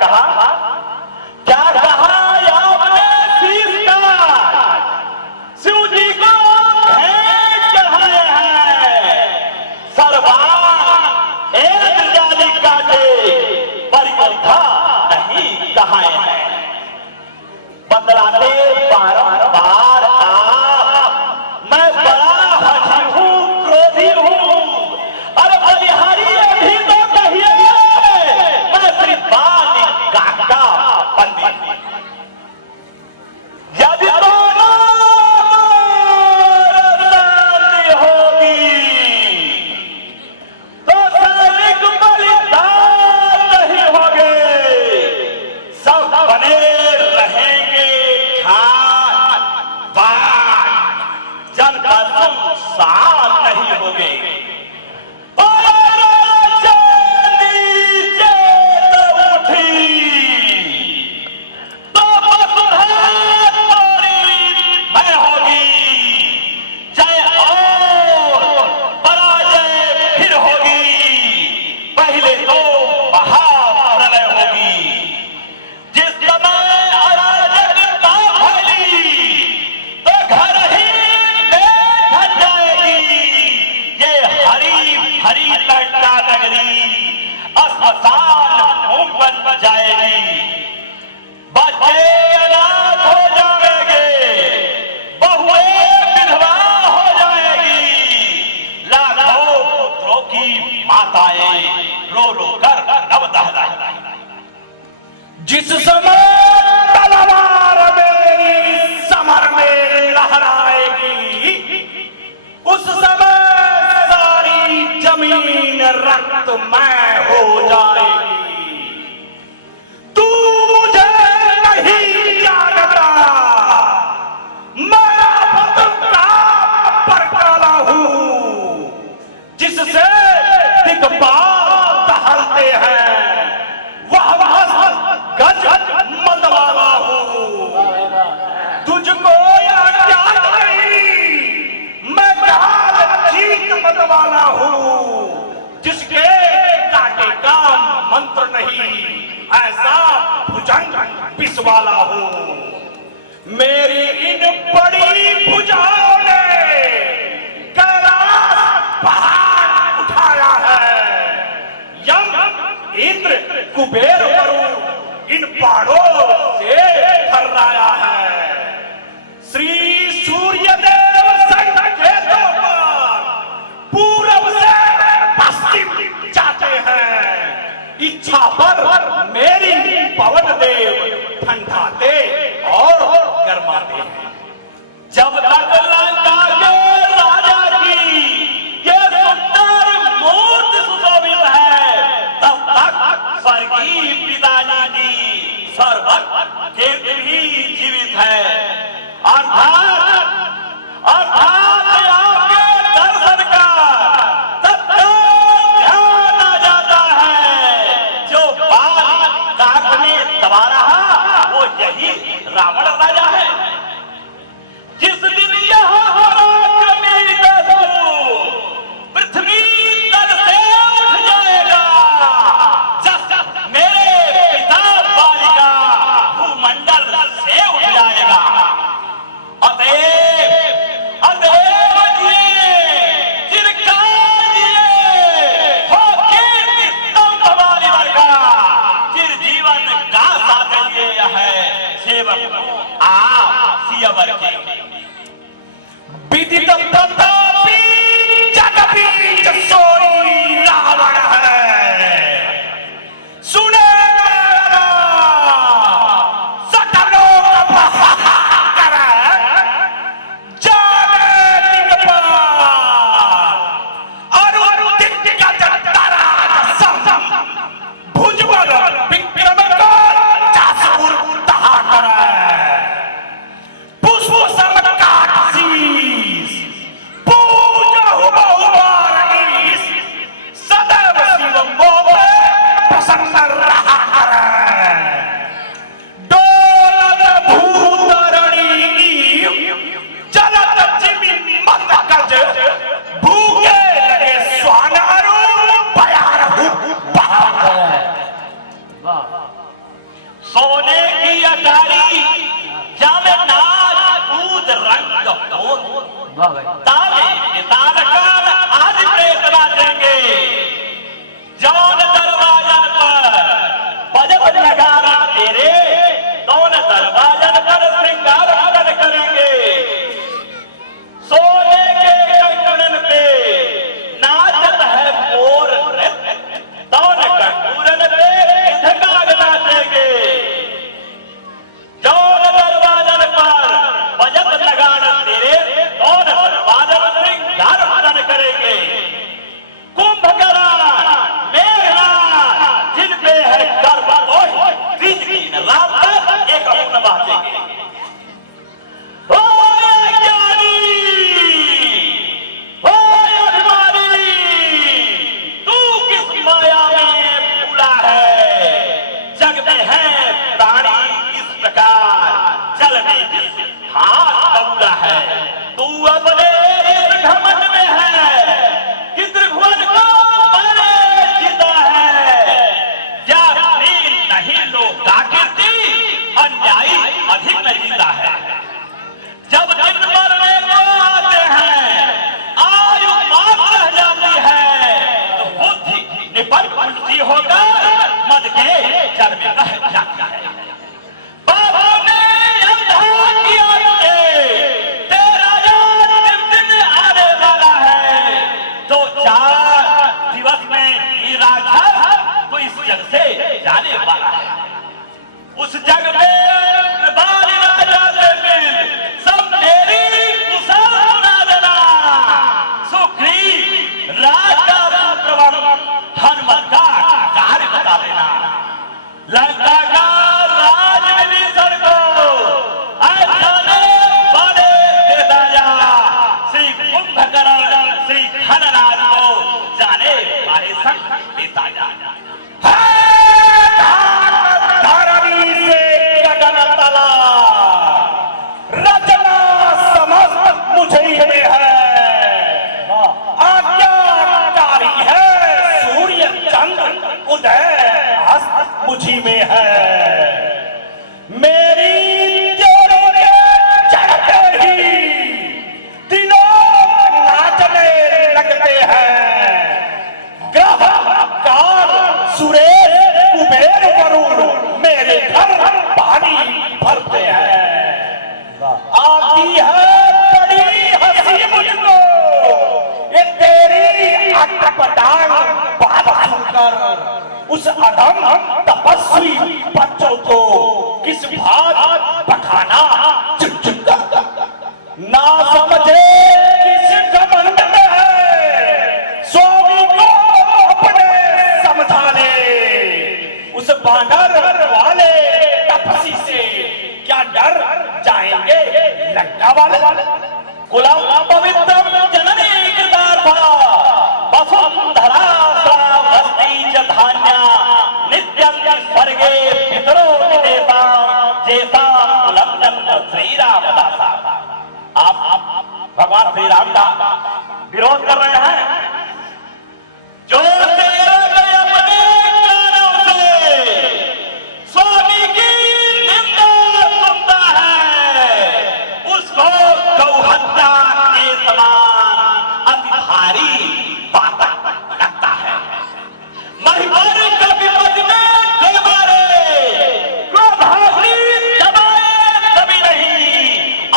कहा आपने शीश का शिव जी को भेंट चढ़ाए हैं सरवार एक जाली काटे पर योद्धा नहीं कहाए हैं बतलाते बारंबार मैं बड़ा हठी हूँ क्रोधी हूँ अरे बलिहारी अभी तो कहिए मैं श्री बाली काका पंडित यदि दोनों शांति होगी तो सैनिक बलिदान नहीं होंगे सब बने रहेंगे खाट बाट जनता तुम साथ नहीं होगे जाएगी बच्चे अनाथ हो जाएंगे बहुएं विधवा हो जाएगी लाखों पुत्रों की माताएं रो रो कर नव दहलाएंगी जिस समय तलवार मेरी समर में लहराएगी उस समय सारी जमीन रक्तमय हो जाएगी जिससे दिग्पाल टहलते हैं वह गज मत वाला हूँ तुझको यह ज्ञान नहीं मैं काल जीत मत वाला हूँ जिसके काटे का मंत्र नहीं ऐसा भुजंग विष वाला हूँ मेरी इन बड़ी भुजाओं ने कैलाश पहाड़ उठाया है यम इंद्र कुबेर वरुण इन पहाड़ों से थर्राया है श्री सूर्य देव संकेतों पर पूरब से पश्चिम जाते हैं इच्छा पर मेरी पवन देव ठंडाते और गरमाते हैं जब तक लंका के राजा की ये सुंदर मूर्ति सुशोभित है तब तक स्वर्गीय पिताजी की सर्वत कीर्ति भी जीवित है अर्थात आपके दर्शन का तत्काल ध्यान आ जाता है जो बाल काट में दबा रहा वो यही रावण राजा है जिस दिन यह पृथ्वी तल से उठ जाएगा मेरे पिता बाली का भूमंडल से उठ जाएगा अतएव जिनका हो कीर्ति स्तंभ वाली वर्गा चिर जीवन का साधन ये है सेवक सियवर के विदित प्रतापी जगबीज सोई रावण है सुने सकलों का हाहाकार जाने दिग्पाल अरुदित का तारा सम भुजबल विक्रम का जासुर तहाकर पुष्प समकाट शीश पूजा हुआ ईश सदैव शिवम बोले प्रसन्न रहा करे डोलत भूतरणी चलत जिमि मत गज भूखे लगे स्वान अरु प्यार हूँ वाह वाह भाई ताले के तालकाल आज प्रेत बाजेंगे जौन दरवाजन पर बजब नगारा तेरे तौन दरवाजन पर श्रृंगार आदर करेंगे सोने के कंगन पे नाचत है मोर नृत्य तौन कंगूरन पे ढकाग नाचेंगे जौन दरवाजन पर बजब नगारा तेरे तौन दरवाजन श्रृंगार आदर करेंगे कुंभकर्ण मेघना जिन पे है गर्व ओह दिन रात तक एक अपना बातेंगे ओ ज्ञानी ओ अभिमानी तू किस माया में पूरा है जग में है प्राणी इस प्रकार जल में जिस हाथ बबूला है तू अपने इस घमंड में है कि त्रिभुवन को मैंने जीता है क्या नील नहीं लोग कीर्ति अन्यायी अधिक न जीता है जब दिन मरने को आते हैं आयु माफ रह जाती है तो बुद्धि निपट उल्टी होकर मद के जल में रह जाती है बाबा ने अंधा किया मुझे तेरा याद दिन आने वाला है तो 4 दिवस में ये राजा तो इस जग से जाने वाला है उस जग में बारी राजा से मिल सब मेरी कुशल सुना देना सुग्रीव राजा प्रभु हनुमत का कार्य बता देना लंका का राज विभीषण को ऐसाने वाले दे राजा श्री कुंभकर्ण श्री घनराज को जाने वाले संग देता जा धरणी से गगन तला रचना समस्त मुझे में है आज्ञाकारी है सूर्य चंद्र उदय अस्त मुझी में है मेरी जोड़ी के चढ़ते ही दिनों नाचने लगते हैं ग्रह काल सुरेश कुबेर वरुण मेरे घर पानी भरते हैं आती है बड़ी हंसी मुझको ये तेरी अटपटांग बात सुनकर उस अधम तपस्वी बच्चों को किस बात पठाना चुप ना समझे किस घमंड में है स्वामी को अपने समझा ले उस बानर वाले तपस्वी से क्या डर जाएंगे लंका वाले कुलम पवित्रम जननी कृतार्था वसुंधरा वस्ती च धान्या नित्यं स्वर्गे पितरो विदेशा जैसा कुलम जन्म श्री रामदासा आप भगवान श्री राम का विरोध कर रहे हैं जो तेरा गया अपने कानों से स्वामी की निंदा सुनता है उसको गौहत्या के समान अति भारी बात लगता है महिमारी का विपद में दे मारे क्रोधाग्नि दबाए कभी नहीं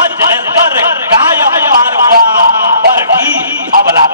अजय पर कायम मार हुआ पर भी अबला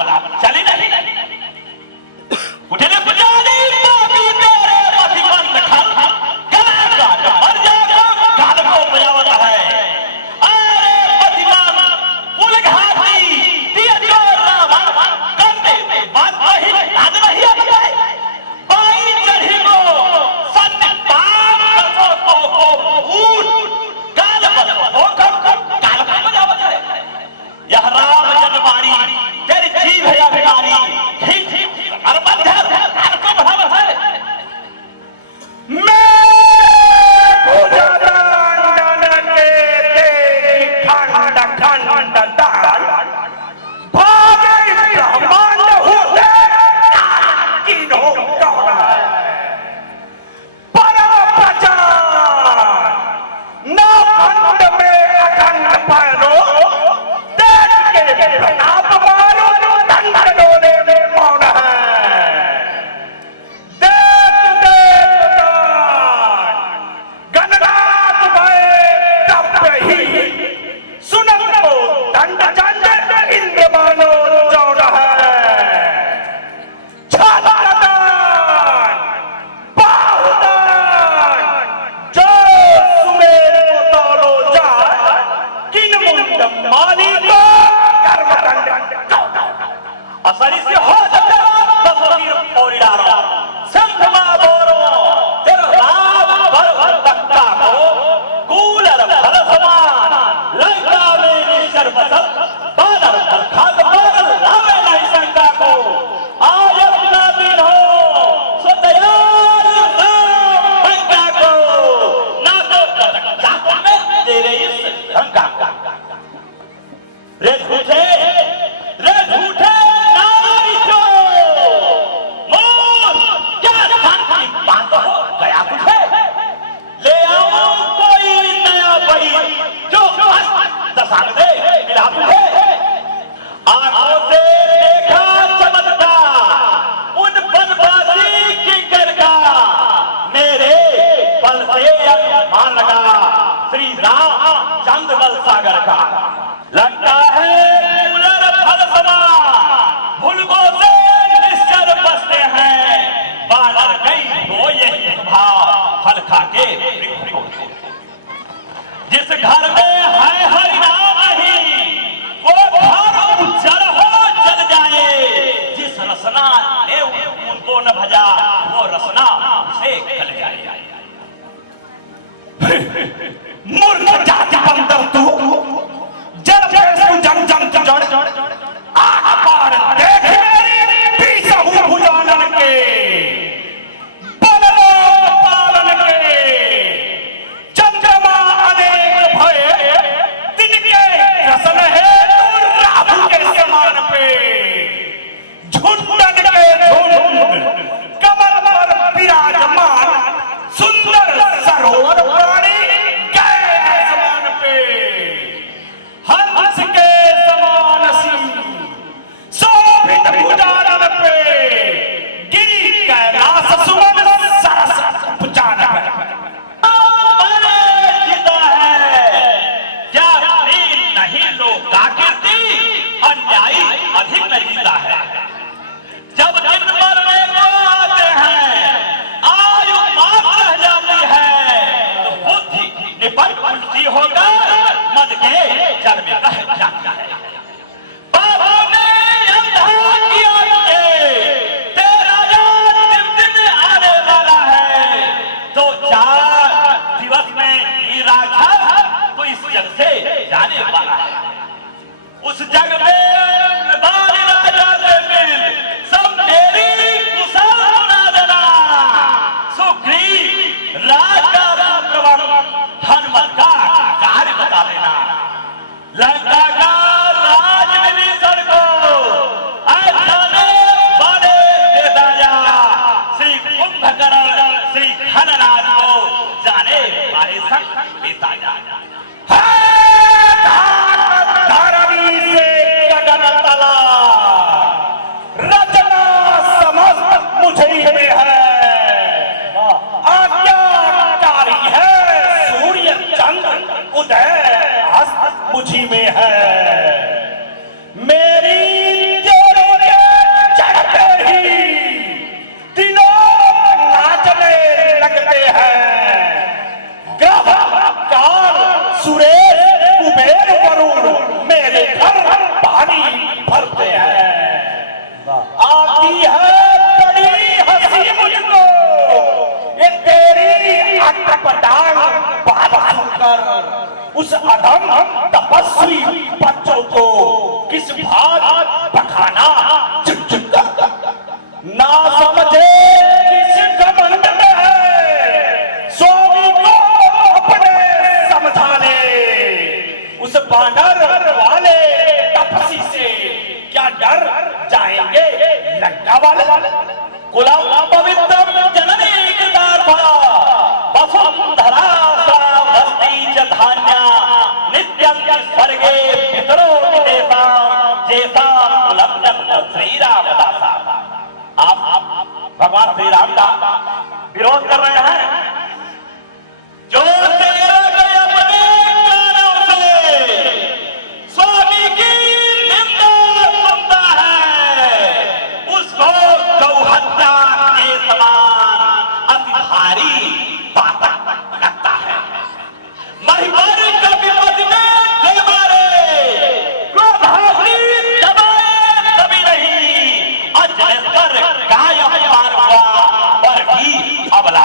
चंद्रबल सागर का। लगता है कूलर फल समा भुलगों से निश्चर बसते हैं, बानर गई तो यही भाव फल खा के वृक्ष से। जिस घर में है हरि नाम नहीं, वो घर उज्जर हो जल जाए। जिस रसना ने उनको न भजा, वो रसना से गल जाए। मूर्ख जाति बंदर तू, जड़ जड़ जड़ जड़ जड़ आग पार देख मेरी पीछे भुजानन के, बदलो पालन के। चंद्रमा अनेक भय दिन के रसन है राहु के समान पे। झुंडन के झुंड कमर पर विराजमान, सुंदर सरोवर प्राणी गए आसमान पे। हंस के समान सिंह शोभित भुजानन पे, गिरी कैलाश सुमन सरस भुजानन पे। जीता है क्या नहीं लोग का कीर्ति, अन्यायी अधिक नहीं जीता है। जब दिन मरने को आते हैं, आयु माफ रह जाती है, तो बुद्धि निपट उल्टी होकर मद के जल में रह जाता है। बाबा ने अंधा किया तुझे, तेरा दिन दिन आने वाला है। तो 4 दिवस में ही राक्षस तो इस जग से जाने वाला है। उस जग में बाल राजा से मिल सब मेरी कुशल सुना देना। सुग्रीव राज का राष्ट्रवन, हनुमत का कार्य बता देना। लंका का राज विभीषण को ऐसाने बड़े दे राजा। श्री कुंभकर्ण श्री खनराज को जाने मारे संग बीता जा। धरणी से गगन तला रचना समस्त मुझे में है। आज्ञाकारी है सूर्य चंद्र उदय अस्त मुझी में है। मेरी जोड़ी के चढ़ते ही दिनों नाचने लगते हैं। ग्रह काल सुरेश कुबेर वरुण मेरे घर पानी भरते हैं। आती है बड़ी हंसी मुझको ये तेरी अटपटांग बात सुनकर। उस अधम तपस्वी बच्चों को किस भात पखाना ना समझे किस घमंड में है। स्वामी को अपने समझा ले। उस बानर वाले तपसी से क्या डर जाएंगे लंका वाले। कुलम पवित्र जननी कृतार्था, वसुंधरा वस्ती च धान्या, नित्यं स्वर्गे पितरो निदेशा, जैसा कुलम श्री रामदासा। आप भगवान श्री राम का विरोध कर रहे हैं। जो अपने कानों से स्वामी की निंदा सुनता है, उसको गौहत्या के समान अति भारी पाप लगता है। महिमारी का विपद में दे मारे, क्रोधाग्नि दबाए कभी नहीं। अजनेश्वर कायम पार हुआ पर भी अबला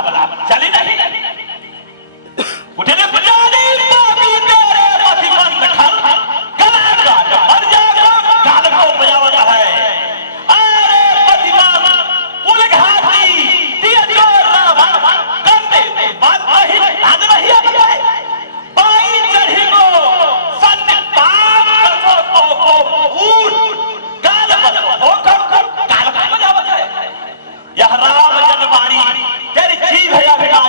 चली नहीं। उठने पुजारी पापी तेरे पथिबंध खल, गला काट मर जाएगा, गाल को बजावता है। अरे पतिमान उलघाती दिया जो रावण करते बात वही याद नहीं आता है। बाई चढ़ी को सत्य पाप को ऊट गाल होकर गाल को बजावता है। यह राम जनवाणी तेरी जीव है अभिमान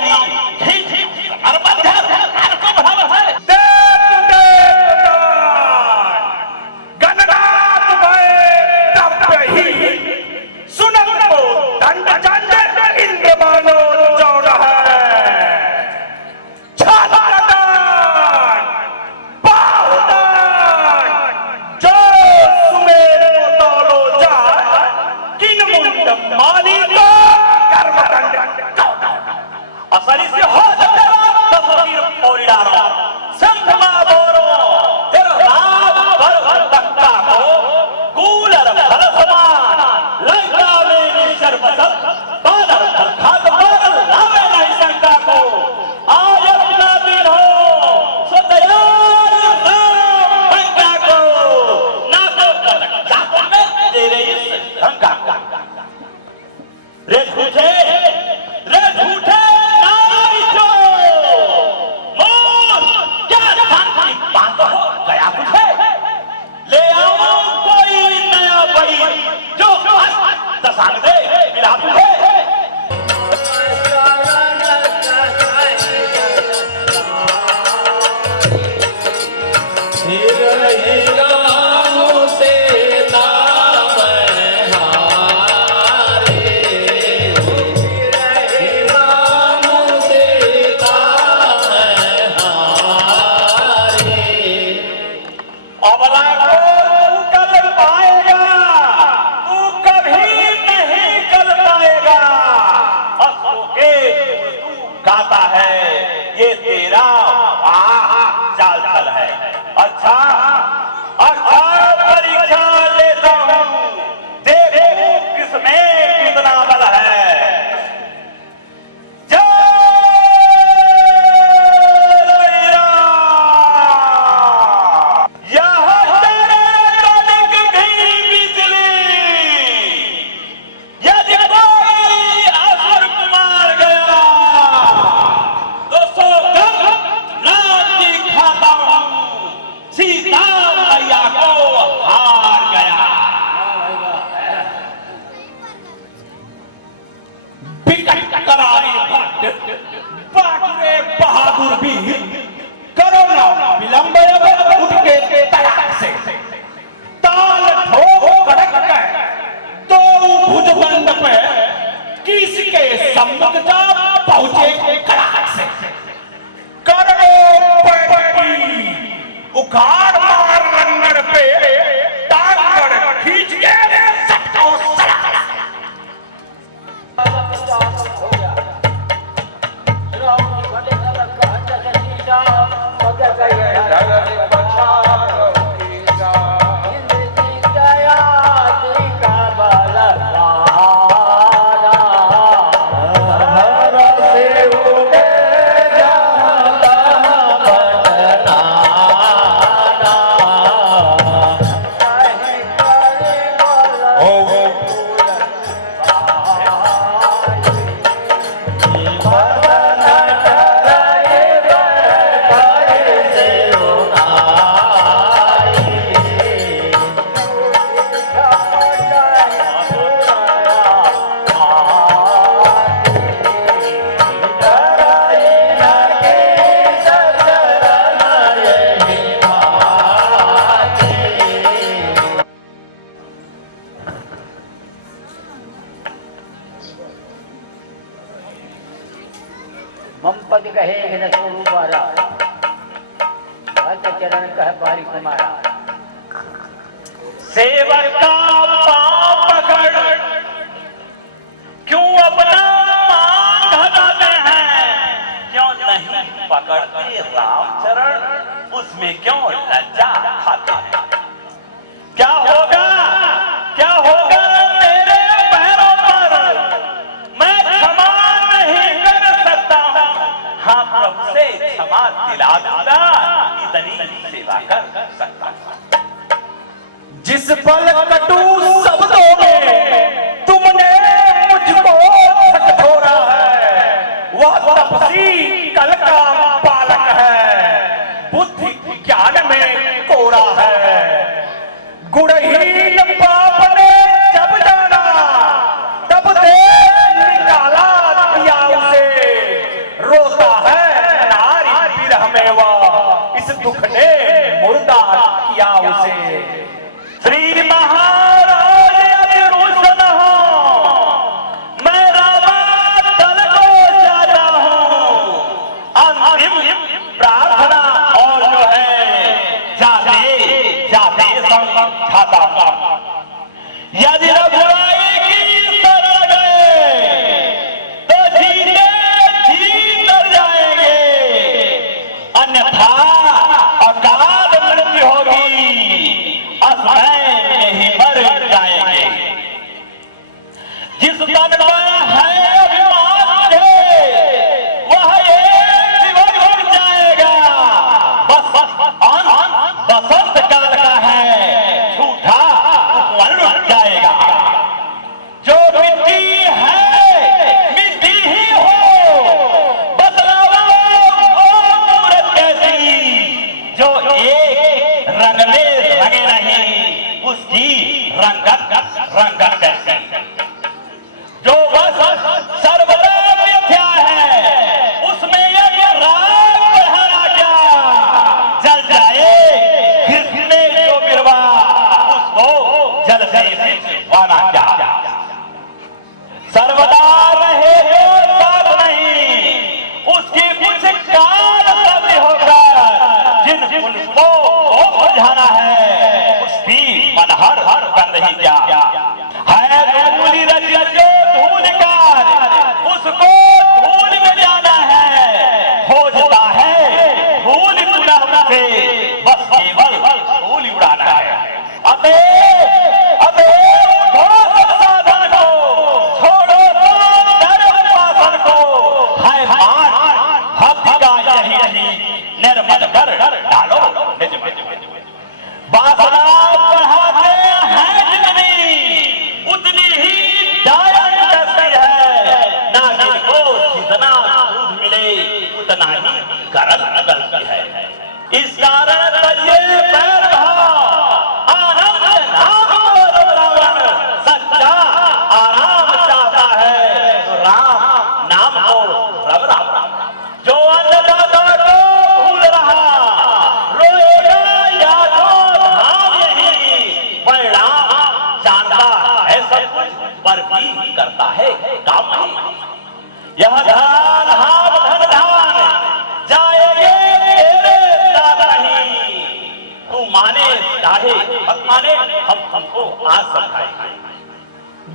गाता है ये तेरा चाल चल है। अच्छा परीक्षा लेता हूं, देखो किसमें कितना बल है। जय श्री राम। यहाँ तेरे कनक घी बिजली, यदि कोई असुर मार गया तो सो लाठी खाता हूं, सीता मैया को हार गया। विकट करारी भट्ट बाटरे बहादुर वीर, करो ना विलंब अब उठ के तड़क से, ताल ठोक कड़क के दो भुजबंद पे किसके सम्मुख जा पहुंचे कड़ाक से। करो पटकी उखाड़ मार रंगड़ पे, टांगड़ खींच के सबको सड़ा। ममपद कहे न स्वरूपारा, भक्त चरण कह बारी कुमारा। सेवक का पांव पकड़ क्यों अपना मांग हटाते हैं, क्यों नहीं पकड़ते रामचरण, उसमें क्यों लज्जा खाते हैं। क्या होगा मेरे पैरों पर, मैं क्षमा नहीं कर सकता हूं। हाँ प्रभु से क्षमा दिला दूंगा, इतनी सेवा कर सकता हूं। जिस पल कटु शब्दों में तुमने मुझको झकझोरा है, वह तपसी कल का बालक है, बुद्धि ज्ञान में कोरा है। गुणहीन पाप ने जब जाना, तब देश निकाला दिया उसे, रोता है नारी विरह में वह, इस दुख ने मुर्दा किया उसे। श्री महाराज अति रुष्ण हो, मैं रामातल को जाता हूँ, अंतिम प्रार्थना और जो है जाते समझाता हूँ। यदि रघुराई की शरण गए तो जीते जी तर जाएंगे, अन्यथा अकाल मृत्यु होगी, असमय में ही मर जाएंगे। जिस तन पर है अभिमान मुझे, वह एक दिवस उड़ जाएगा, बस बसंत काल का है, झूठा उपवन उड़ जाएगा। जो मिट्टी है मिट्टी ही हो, बदलावा हो मूरत कैसी, जो एक रंग में रंगे नहीं, उसकी रंगत कैसी। जो बस सर्वदा मिथ्या है, उसमें ये राग बढ़ाना क्या, जल जाए हृदय जो बिरवा, उसको जल से सिंचवाना क्या। सर्वदा रहे हो साथ नहीं, उसकी कुछ काल सत्य होकर, जिन पुलिस को बुझाना है, उसकी मनहर कर रही क्या है। भक्ति का यही नहीं निर्मल कर डालो निज में। वासना बढ़ाते हैं जितनी उतनी ही दायन करती है, नागिन को जितना दूध मिले उतना ही करल निकलती है। इस कारण ये बैर भाव आनंद नाम को रावण सच्चा आराम चाहता है, तो राम नाम को रब राम जो अन्नदाता को भूल रहा रोएगा या तो धाम यही, परिणाम जानता है सब कुछ पर भी करता है काम नहीं। यह धान हाम धन धान जाएंगे तेरे दाद नहीं, तू माने चाहे मत माने हम हमको आज समझाए।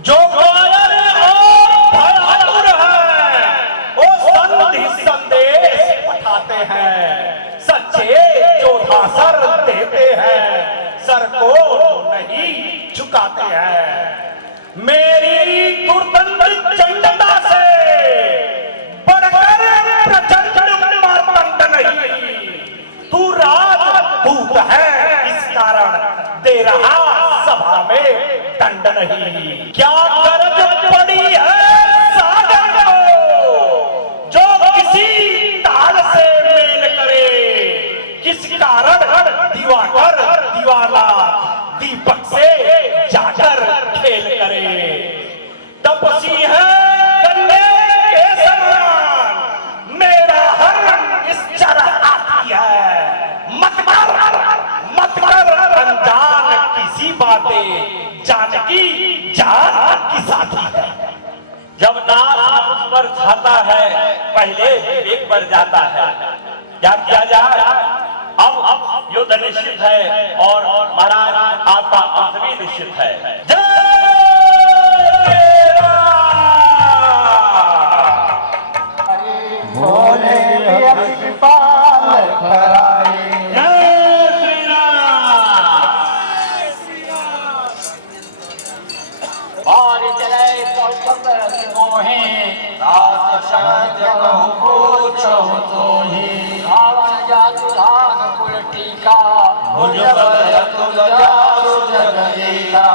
जो कायर और बहादुर है वो संधि संदेश पठाते हैं, सच्चे जोधा सर देते हैं, सर को नहीं झुकाते हैं। मेरी दुर्दंत चंडता से बढ़कर प्रचंड मार्तंड नहीं, तू राजदूत है इस कारण दे रहा सभा में दंड नहीं। क्या गरज पड़ी है सागर को जो किसी ताल से मेल करे, किस कारण दिवाकर दीवाना दीपक से जाकर खेल करे। तपसी है गन्ने के समान मेरा हर इस चरह आती है, मत कर अनजान किसी बातें जानकी जान की साथी है। जब नाम उस पर छाता है पहले एक बार जाता है, क्या किया जाए? अब युद्ध निश्चित है और महाराज आपका अंत भी निश्चित है। जय भोले कृपाल कराए। और चले कौतुक मोहे रात शरद कहूँ पूछो तो ही, रावण जातु धान कुल टीका भुज बल तुम जासु जग लीला,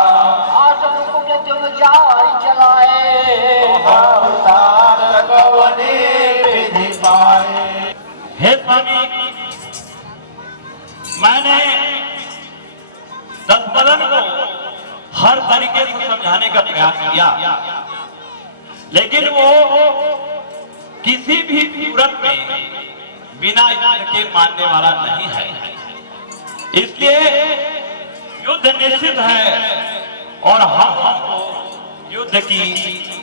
आस मुकुट तुम जाई चलाए अवतार कवने विधि पाए। हे स्वामी, मैंने दत्तबदन को हर तरीके से समझाने का प्रयास किया, लेकिन वो किसी भी सूरत में बिना युद्ध के मानने वाला नहीं है। इसलिए युद्ध निश्चित है और हमको युद्ध की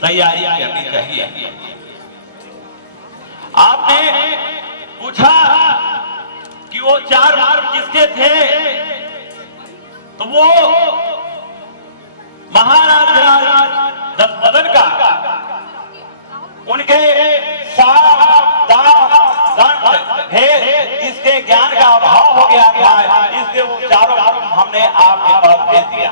तैयारी करनी चाहिए। आपने पूछा कि वो 4 बार किसके थे, तो वो महाराज दत्तबदन का उनके इसके ज्ञान का अभाव हो गया था, इसलिए वो 4 बार हमने आपके पास भेज दिया।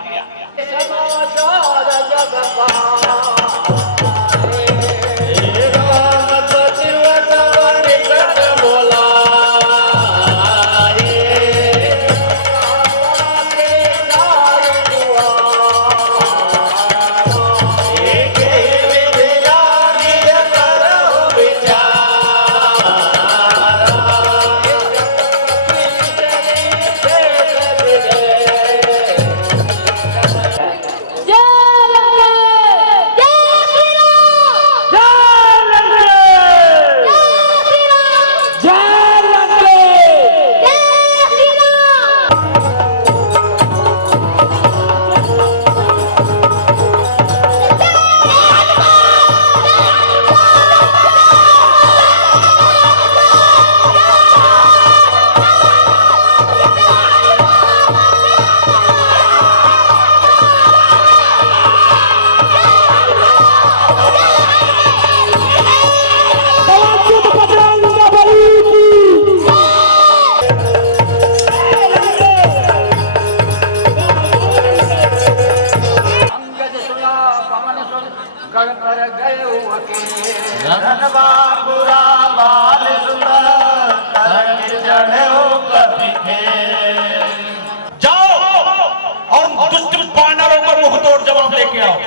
आओ।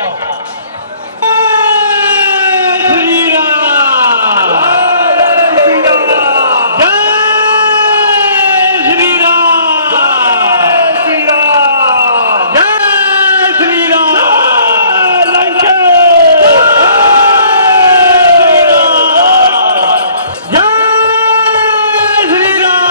श्री राम, जय श्री राम, जय श्री राम, जय श्री राम, लंका, जय श्री राम,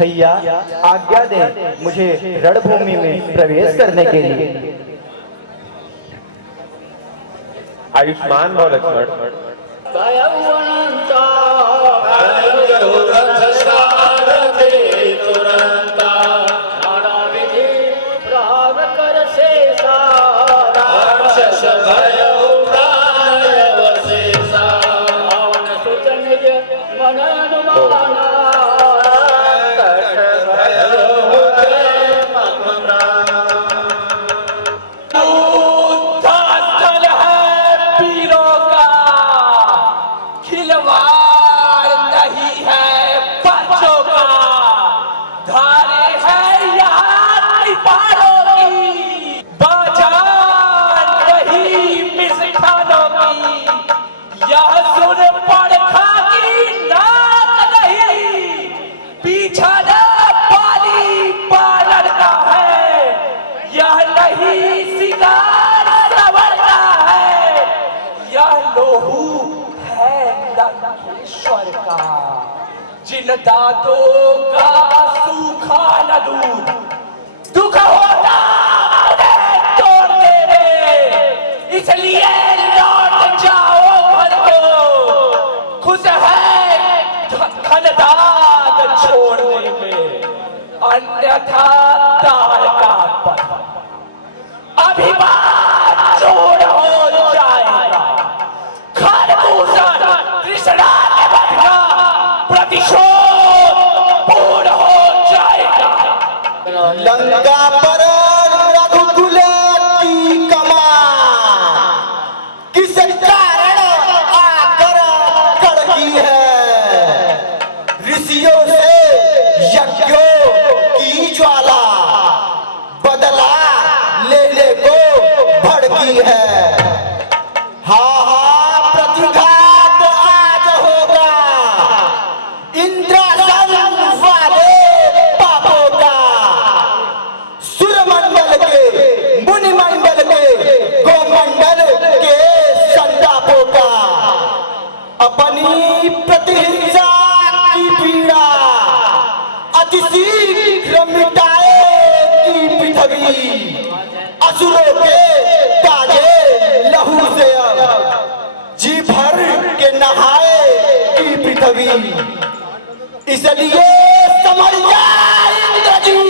भैया आज्ञा दे मुझे रणभूमि में प्रवेश करने के लिए। आयुष्मान भव लक्ष्मण। जिन दांतों का सूखा न दूध दुख होता उन्हें तोड़ देवे, इसलिए लौट जाओ घर को, खुश है धनदाग छोड़ने में, अन्यथा तार का पथ अभिमान चोर हो जाएगा, खरदूषण तृष्णा के बदला प्रतिशोध पूर्ण हो जाएगा। लंका पर रघुकुल की कमान किस कारण आकर कड़की है, ऋषियों से यज्ञों की ज्वाला बदला लेने को भड़की है। हाँ प्रतिघात आज होगा इंद्रासन वाले पापों का, सुरमंडल के मुनिमंडल के गोमंडल के संतापों का, अपनी प्रतिहिंसा की पीड़ा अति शीघ्र मिटाएगी पृथ्वी, असुरों के ताजे लहू से अब जी भर के नहाएगी पृथ्वी, इसलिए समझ जाए इंद्र जी,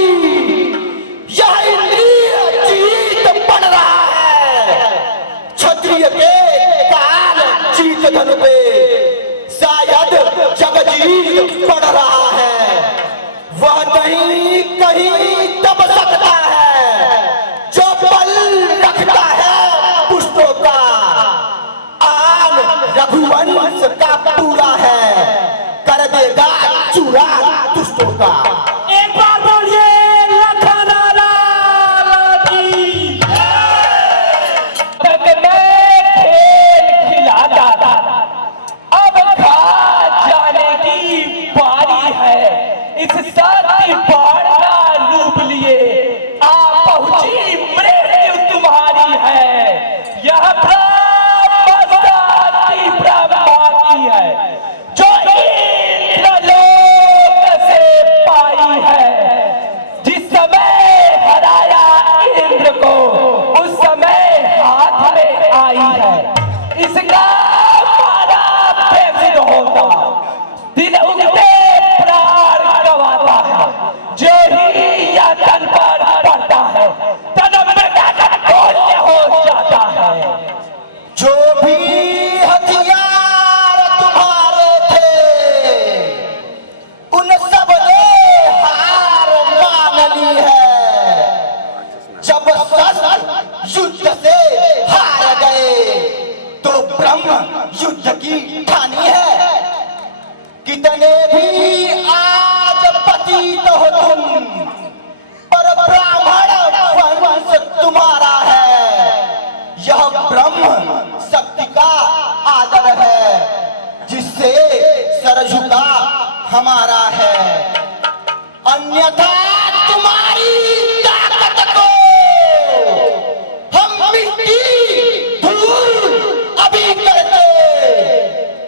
यह इंद्रिय जीत पड़ रहा है, क्षत्रिय के काल जीत धन पे शायद जग जीत पड़ रहा है, वह नहीं कहीं दब सकता है जो बल रखता है पुष्पों का, आन रघुवंश का पूरा है, कर देगा चूड़ा दुष्टों का। एक युद्ध की ठानी है। कितने भी आज पतित हो तुम, पर ब्राह्मण वंश तुम्हारा है। यह ब्रह्म शक्ति का आदर है, जिससे सर झुका हमारा है। अन्यथा तुम्हारी ताकत को हम मिट्टी धूल अभी करते।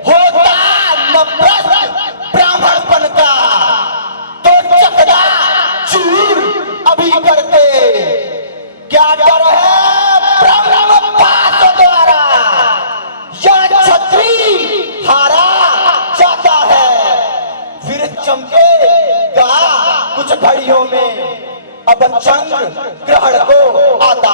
होता न प्रश्न ब्राह्मणपन का, तो चकदा चूर अभी करते। क्या डर है ब्रह्मपाश द्वारा, यह क्षत्रिय हारा जाता है। फिर चमकेगा कुछ घड़ियों में, अब चंद्र ग्रहण को आता।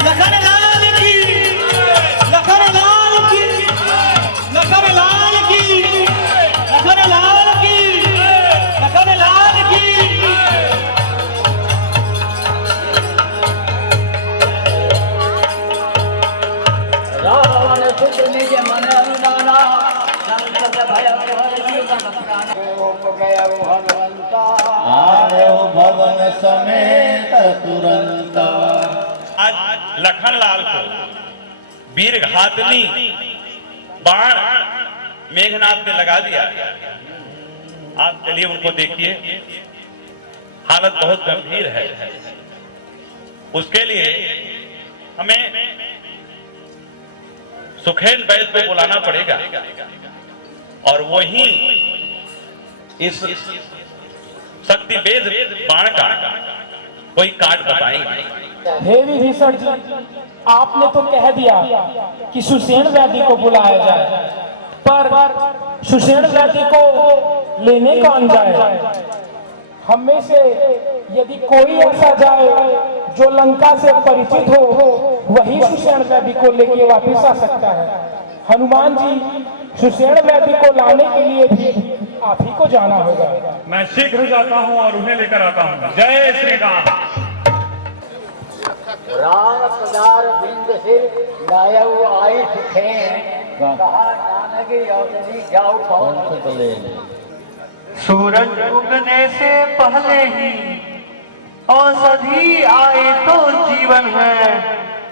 लखन लाल की, लखन लाल की, लखन लाल की, लखन लाल की, लखन लाल की। रावण सुत निज मन अनुदाना, संकट भय हरि मन प्राण। कोप गया हनुमंता, आयो भवन समेत तुरंता। आज लखनलाल को वीर घातनी बाण मेघनाथ ने लगा दिया। आप चलिए उनको देखिए, हालत बहुत गंभीर है। उसके लिए हमें सुखेन वैद्य को बुलाना पड़ेगा और वही इस शक्ति वेद बाण का कोई काट बताएंगे। हे विभीषण जी, आपने तो कह दिया कि सुषेण वैद्य को बुलाया जाए, पर सुषेण वैद्य को लेने कौन जाए? हम में से यदि कोई ऐसा जाए जो लंका से परिचित हो, वही सुषेण वैद्य को लेके वापस आ सकता है। हनुमान जी, सुषेण वैद्य को लाने के लिए भी आप ही को जाना होगा। मैं शीघ्र जाता हूँ और उन्हें लेकर आता हूँ। जय श्री राम। राम पदार बिंद सिर लायऊ आई सुखेन, कहा नानक औषधि जाऊ पवन सुत लेन। सूरज उगने से पहले ही औषधि आए तो जीवन है,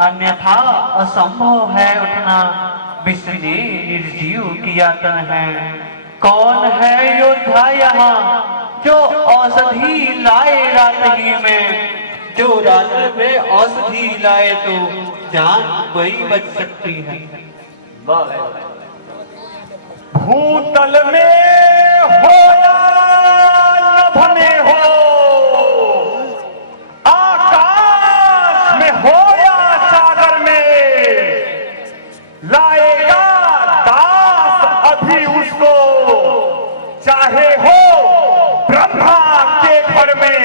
अन्यथा असंभव है उठना। विसर्जी निर्जीव की यातन है। कौन है योद्धा यहाँ जो औषधि लाए रात ही में? जो रात में औषधि लाए तो जान वही बच सकती है। भूतल में हो या नभ में हो, आकाश में हो या सागर में, लाएगा दास अभी उसको, चाहे हो ब्रह्मा के घर में।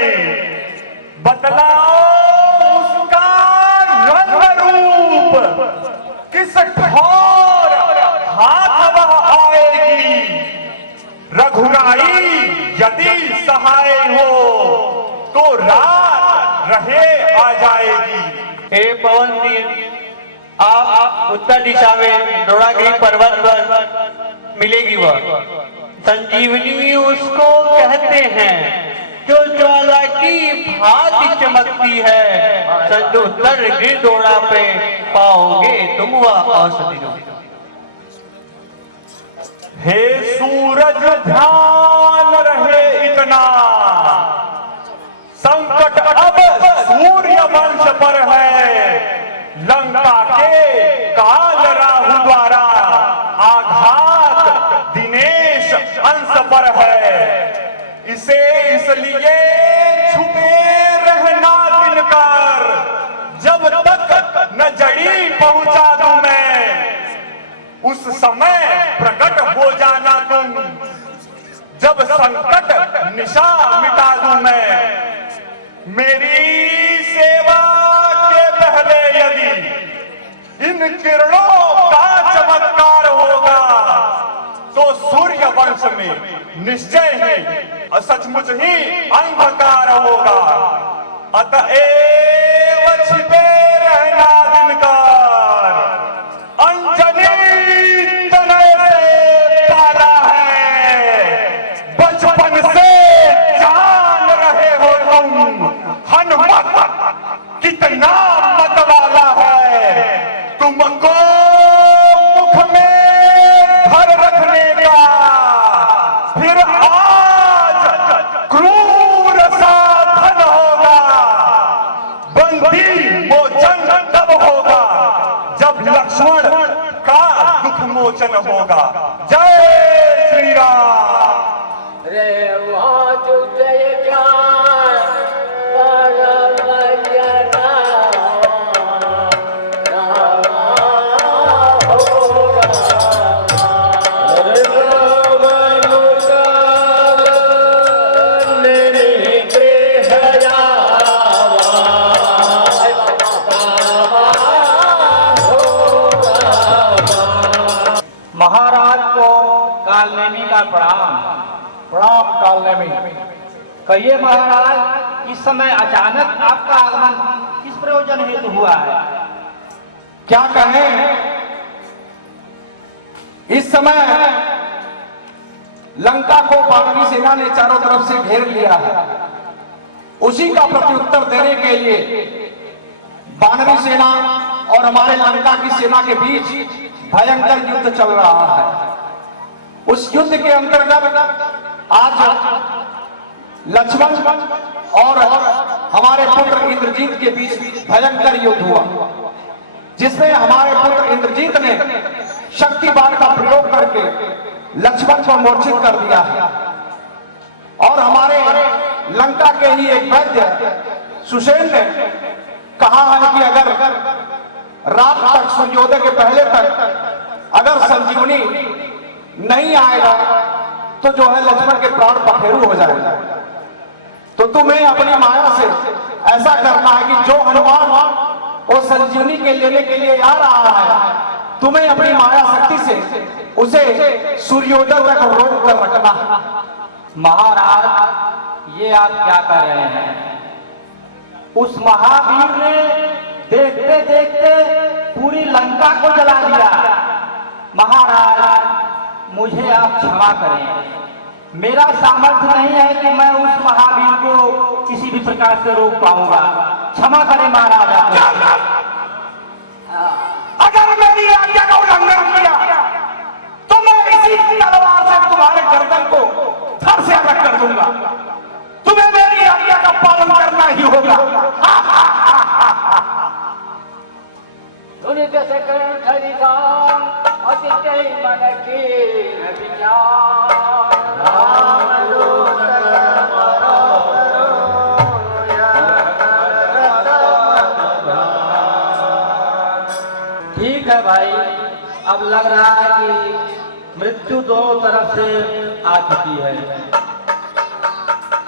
बतलाओ उसका रंग रूप, किस घोर हाथ वह आएगी। रघुराई यदि सहाय हो तो रात रहे आ जाएगी। हे पवन देव, आप उत्तर दिशा में द्रोणागिरी पर्वत पर मिलेगी। वह संजीवनी उसको कहते हैं, जो ज्वाला की भांति चमकती है। संदुत्तर गिरदोड़ा पे पाओगे तुम वह औषधि। हे सूरज ध्यान रहे इतना, संकट अब सूर्य वंश पर है। लंका के काल राहु द्वारा आघात दिनेश अंश पर है। इसे इसलिए छुपे रहना दिनकर, जब तक न जड़ी पहुंचा दूं मैं। उस समय प्रकट हो जाना तुम, जब संकट निशा मिटा दूं मैं। मेरी सेवा के पहले यदि इन किरणों का चमत्कार होगा तो सूर्य वंश में निश्चय ही सचमुच ही अंधकार होगा। अतएव छिपे रहना दिनकार, अंजनी तनय से पाला है, बचपन से जान रहे हो तुम। हनुमत कितना मतवाला है, तुमको मुख में भर रखने का। फिर आज क्रूर साधन होगा, बंदी मोचन तब होगा जब लक्ष्मण का दुख मोचन होगा। जय श्री राम। रे जय महाराज को कालनेमी का प्रणाम। प्रणाम कालनेमी। कहिए महाराज, इस समय अचानक आपका आगमन किस प्रयोजन हेतु हुआ है? क्या कहें, इस समय लंका को बानरी सेना ने चारों तरफ से घेर लिया है। उसी का प्रत्युत्तर देने के लिए बानरी सेना और हमारे लंका की सेना के बीच भयंकर युद्ध चल रहा है। उस युद्ध के अंतर्गत आज लक्ष्मण और हमारे पुत्र इंद्रजीत के बीच भयंकर युद्ध हुआ, जिसमें हमारे पुत्र इंद्रजीत ने शक्ति बाण का प्रयोग करके लक्ष्मण को मूर्छित कर दिया है। और हमारे लंका के ही एक वैद्य सुषेण ने कहा है कि अगर रात तक, सूर्योदय के पहले तक अगर संजीवनी नहीं आएगा तो जो है लक्ष्मण के प्राण पखेरु हो जाएगा। तो तुम्हें अपनी माया से ऐसा करना है कि जो हनुमान वो संजीवनी के लेने के लिए आ रहा है, तुम्हें अपनी माया शक्ति से उसे सूर्योदय तक रोक कर रखना है। महाराज, ये आप क्या कर रहे हैं? उस महावीर ने देखते देखते पूरी लंका को जला दिया। महाराज, मुझे आप क्षमा करें। मेरा सामर्थ्य नहीं है कि मैं उस महावीर को किसी भी प्रकार से रोक पाऊंगा। क्षमा करें महाराज। अगर मेरी आज्ञा का उल्लंघन किया तो मैं इसी तलवार से तुम्हारे गर्दन को धड़ से अलग कर दूंगा। तुम्हें मेरी आज्ञा का पालन करना ही होगा। सुनित सकल खरिदान अतिशय मन की विचार। ठीक है भाई, अब लग रहा है कि मृत्यु दोनों तरफ से आ चुकी है,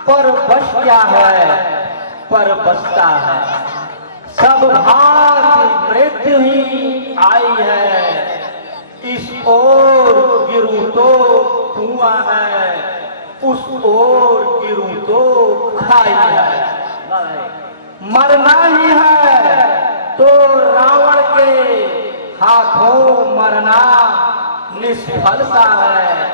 पर बच क्या है, पर बचता है। सब भांति मृत्यु ही आई है, इस ओर गिरूं तो धुआं है, उस ओर गिरूं तो खाई है। मरना ही है तो रावण के हाथों मरना निष्फलता है।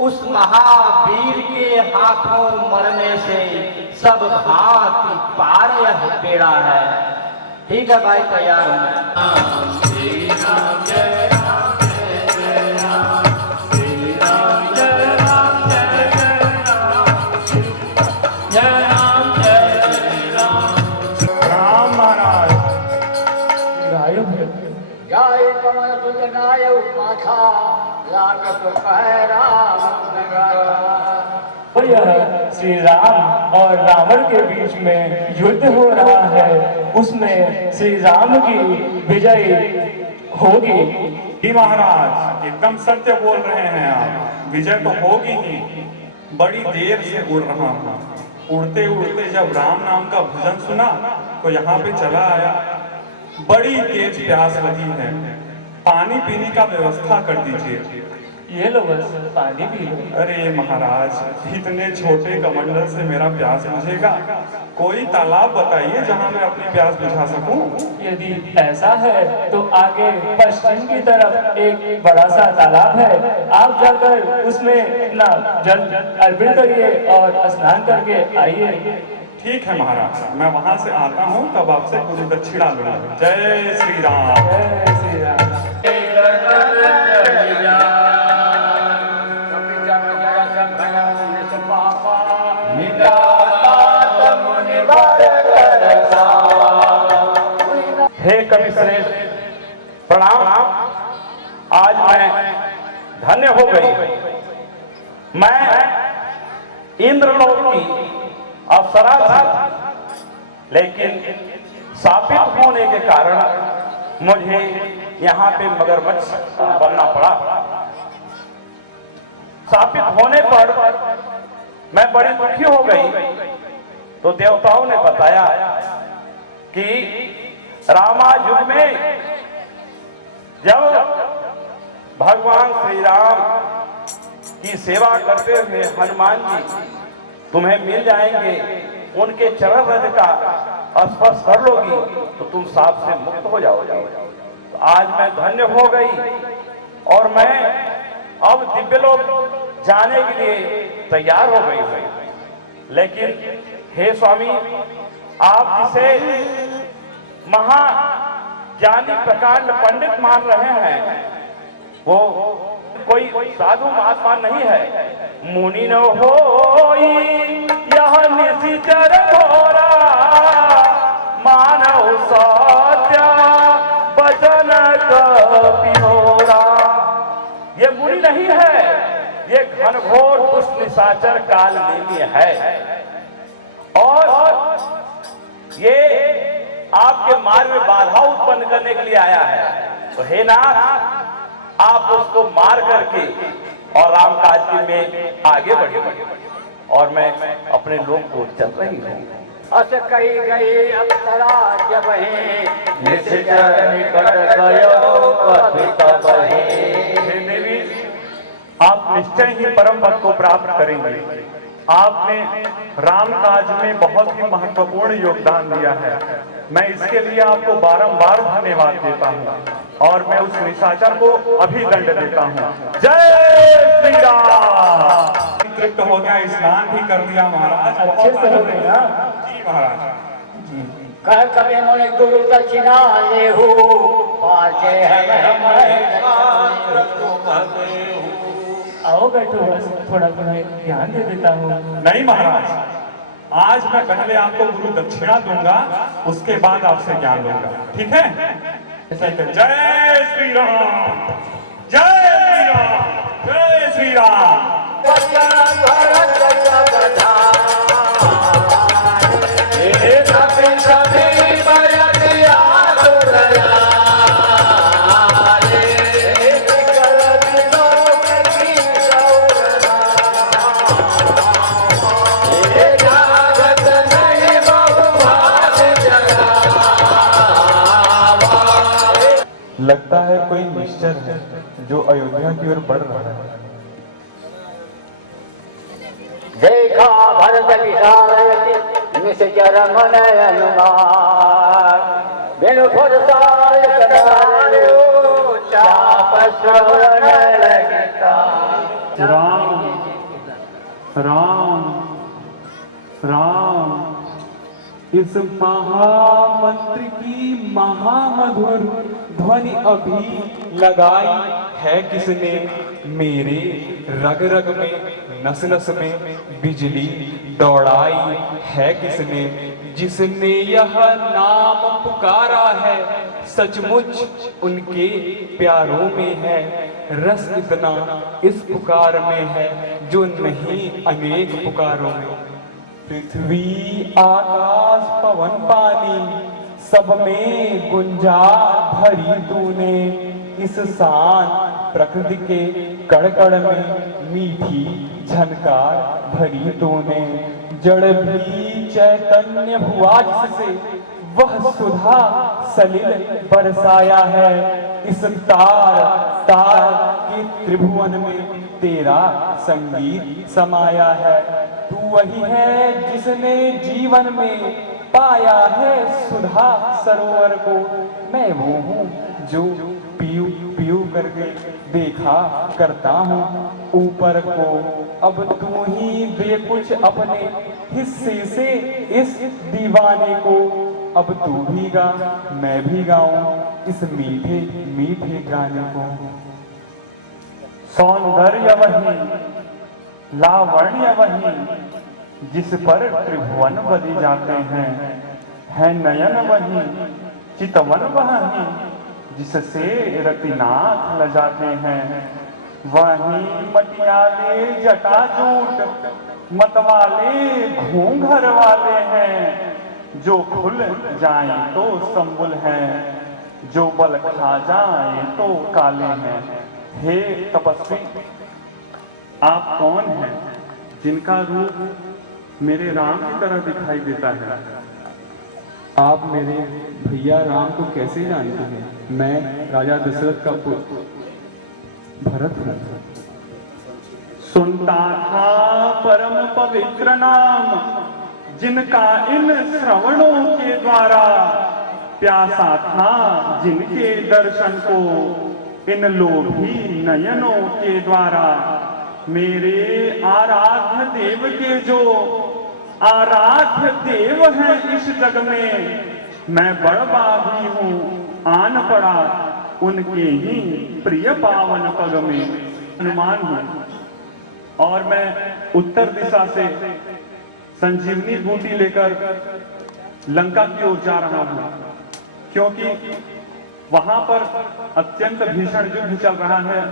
उस महावीर के हाथों मरने से सब भांति पार यह बेड़ा है। ठीक है भाई, तैयार हूं मैं। राम महाराज जय कमल सुजनाय माथा लागत पैरा। यह श्री राम और रावण के बीच में युद्ध हो रहा है, उसमें श्री राम की विजय होगी। जी महाराज, एकदम सत्य बोल रहे हैं आप, विजय तो होगी ही। बड़ी देर से उड़ रहा हूँ, उड़ते उड़ते जब राम नाम का भजन सुना तो यहाँ पे चला आया। बड़ी तेज प्यास लगी है, पानी पीने का व्यवस्था कर दीजिए। ये लो बस पानी पी लो। अरे महाराज, इतने छोटे कमंडल से मेरा प्यास बुझेगा? कोई तालाब बताइए जहाँ मैं अपनी प्यास बुझा सकूं। यदि ऐसा है तो आगे पश्चिम की तरफ एक बड़ा सा तालाब है, आप जाकर उसमें अपना जल अर्पित करिए और स्नान करके आइए। ठीक है महाराज, मैं वहां से आता हूँ, तब आपसे गुरु दक्षिणा लूंगा। जय श्री राम। जय श्री राम। हे कवि श्रेष्ठ, प्रणाम। आज मैं धन्य हो गई। मैं इंद्रलोक की अप्सरा थी, लेकिन शापित होने के कारण मुझे यहाँ पे मगरमच्छ बनना पड़ा। शापित होने पर मैं बड़ी दुखी हो गई, तो देवताओं ने बताया कि रामायुग में जब भगवान श्री राम की सेवा करते हुए हनुमान जी तुम्हें मिल जाएंगे, उनके चरण रज का स्पर्श कर लोगी तो तुम साप से मुक्त हो जाओगे। तो आज मैं धन्य हो गई और मैं अब दिव्यलोक जाने के लिए तैयार हो गई हूँ। लेकिन हे स्वामी, आप जिसे महाज्ञानी प्रकांड पंडित मान रहे हैं, वो कोई साधु महात्मा नहीं है। मुनि न होई यह निशिचर घोरा, मानव सत्य वचन कपिहोरा। ये मुनि नहीं है, ये घनघोर दुष्ट निशाचर काल नेमी है, और ये आपके मार्ग में बाधा उत्पन्न करने के लिए आया है। तो हे नाथ, आप उसको मार करके और राम काज में आगे बढ़े, और मैं अपने लोग को चल रही हूँ। अस कही गई अप्सरा जब हे देवी, आप निश्चय ही परम पद को प्राप्त करेंगे। आपने राम काज में बहुत ही महत्वपूर्ण योगदान दिया है। मैं इसके लिए आपको बारंबार धन्यवाद देता हूँ, और मैं उस निशाचर को अभी दंड देता हूँ। जय श्री राम। तृप्त हो गया, स्नान भी कर दिया महाराज। अच्छे से हो गए ना? जी महाराज। कह कभी मुनि गुरु दक्षिणा ले हो, पाचे आओ बैठो, बस थोड़ा ध्यान दे देता हूँ। नहीं महाराज, आज मैं पहले आपको गुरु दक्षिणा दूंगा, उसके बाद आपसे ज्ञान लूंगा। ठीक है? जय श्री राम, जय श्री राम, जय श्री राम। लगता है कोई निश्चर है जो अयोध्या की ओर बढ़ रहा है। देखा भरत विशाल निश्चर मन अनुमान, बिनु फुरसाय करायो चाप श्रवण लगता। राम राम राम, इस महामंत्र की महामधुर ध्वनि अभी लगाई है किसने? मेरे रग रग में नस नस में बिजली दौड़ाई है किसने? जिसने यह नाम पुकारा है, सचमुच उनके प्यारों में है। रस इतना इस पुकार में है जो नहीं अनेक पुकारों में। पृथ्वी आकाश पवन पानी सब में गुंजार भरी तूने। इस शांत प्रकृति के कण कण में मीठी झनकार भरी तूने। जड़ भी चैतन्य हुआ जिससे वह सुधा सलिल बरसाया है। इस तार तार के त्रिभुवन में तेरा संगीत समाया है। तू वही है जिसने जीवन में पाया है सुधा सरोवर को। मैं वो हूँ जो पीयू पीयू करके देखा करता हूँ ऊपर को। अब तू ही दे कुछ अपने हिस्से से इस दीवाने को। अब तू भी गा मैं भी गाऊं इस मीठे मीठे गाने को। सौंदर्य वही, लावण्य वही, जिस पर त्रिभुवन बदे जाते हैं। है नयन वही, चितवन वही, जिससे रतिनाथ लजाते हैं। वही मटियाले जटाजूट मतवाले घूंघर वाले हैं। जो खुल जाए तो संबुल हैं, जो बल खा जाए तो काले हैं। हे तपस्वी, आप कौन हैं जिनका रूप मेरे राम की तरह दिखाई देता है? आप मेरे भैया राम को कैसे जानते हैं? मैं राजा दशरथ का पुत्र भरत हूँ। सुनता था परम पवित्र नाम, जिनका इन श्रवणों के द्वारा प्यासा था जिनके दर्शन को इन लोभी नयनों के द्वारा। मेरे आराध्य देव के जो आराध्य देव हैं इस जग में, मैं बड़बागी हूँ आन पड़ा उनके ही प्रिय पावन पग में। हनुमान हूँ और मैं उत्तर दिशा से संजीवनी बूटी लेकर लंका की ओर जा रहा हूँ, क्योंकि वहां पर अत्यंत भीषण युद्ध चल रहा है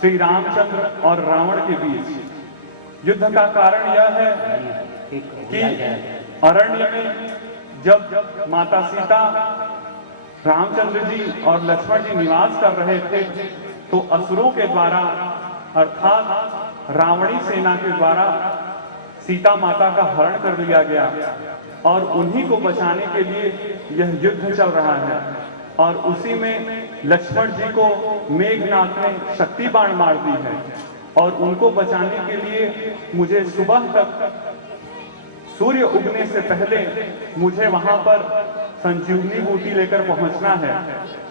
श्री रामचंद्र और रावण के बीच। युद्ध का कारण यह है कि अरण्य में जब माता सीता, रामचंद्र जी और लक्ष्मण जी निवास कर रहे थे, तो असुरों के द्वारा अर्थात रावणी सेना के द्वारा सीता माता का हरण कर लिया गया और उन्हीं को बचाने के लिए यह युद्ध चल रहा है। और उसी में लक्ष्मण जी को मेघनाथ ने शक्ति बाण मार दी है और उनको बचाने के लिए मुझे सुबह तक सूर्य उगने से पहले मुझे वहां पर संजीवनी बूटी लेकर पहुंचना है।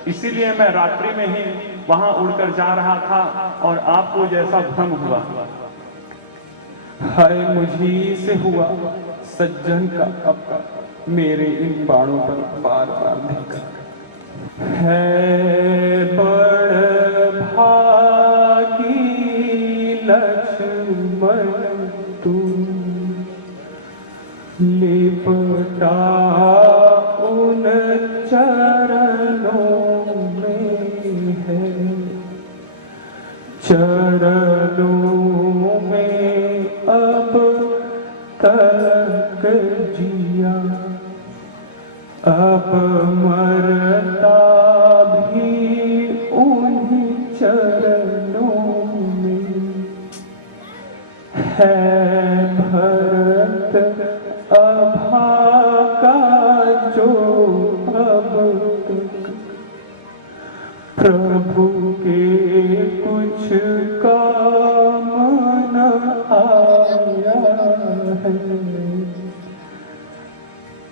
इसीलिए मैं रात्रि में ही वहां उड़कर जा रहा था और आपको जैसा भ्रम हुआ। हाय मुझी से हुआ सज्जन का अब मेरे इन बाणों पर बार बार देखा है। बड़ भागी लक्ष्मण तू लिपटा उन चरणों में है। चरणों में अब तक जिया, अब मरता भी उन्हीं चरणों में है। भरत अभागा जो अब तक प्रभु के कुछ काम न आया है।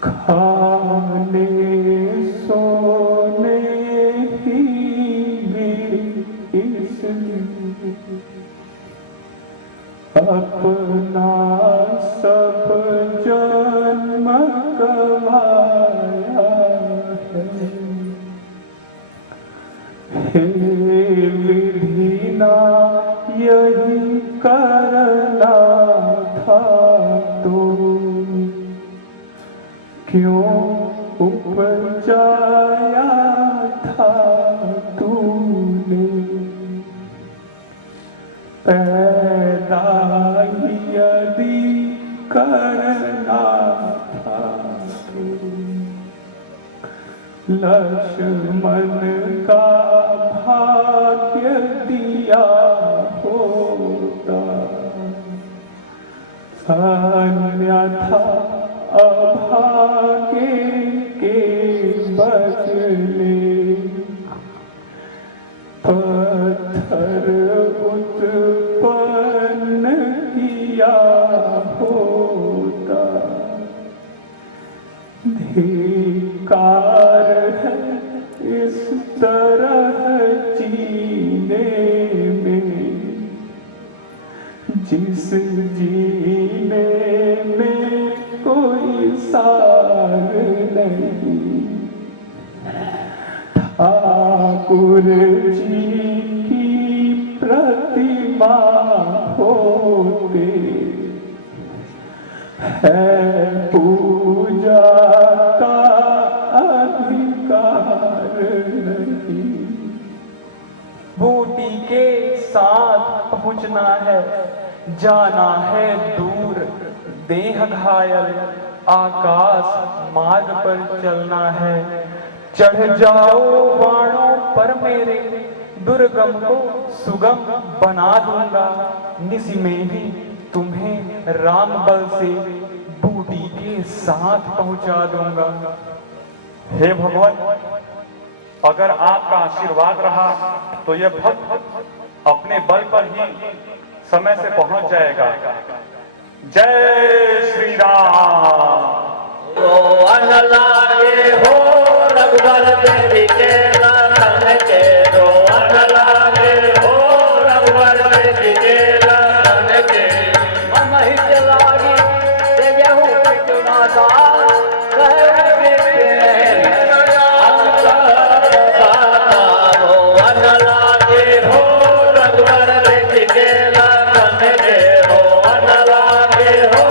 खाने सोने की भी इसलिए अपना सब जन्म गवाया है। हे विधिना यही करना था तो क्यों उपजाया था तूने। पैदा यदि करना था तो लक्ष्मण का भाग्य दिया होता। अन्यथा अभागे के बदले पत्थर घर उत्पन्न किया होता। धिक्कार है इस तरह जीने में, जिस जीने में कोई सार नहीं। ठाकुर जी की प्रतिमा होते है पूजा का अधिकार नहीं। बूटी के साथ पहुंचना है, जाना है दूर, देह घायल, आकाश मार्ग पर चलना है। चढ़ जाओ बाणों पर मेरे, दुर्गम को सुगम बना दूंगा। निस में ही तुम्हें राम बल से बूटी के साथ पहुंचा दूंगा। हे भगवान, अगर आपका आशीर्वाद रहा तो यह भक्त अपने बल पर ही समय से पहुंच जाएगा। जय श्री राम। तो अनलाए हो रघुवर देवी के लालन के, तो अनलाए हो रघुवर देवी के लालन के। हम ही चलागी से गेहूं पिटना था, कहे अनलाए हो रघुवर देवी के लालन के, हो अनलाए हो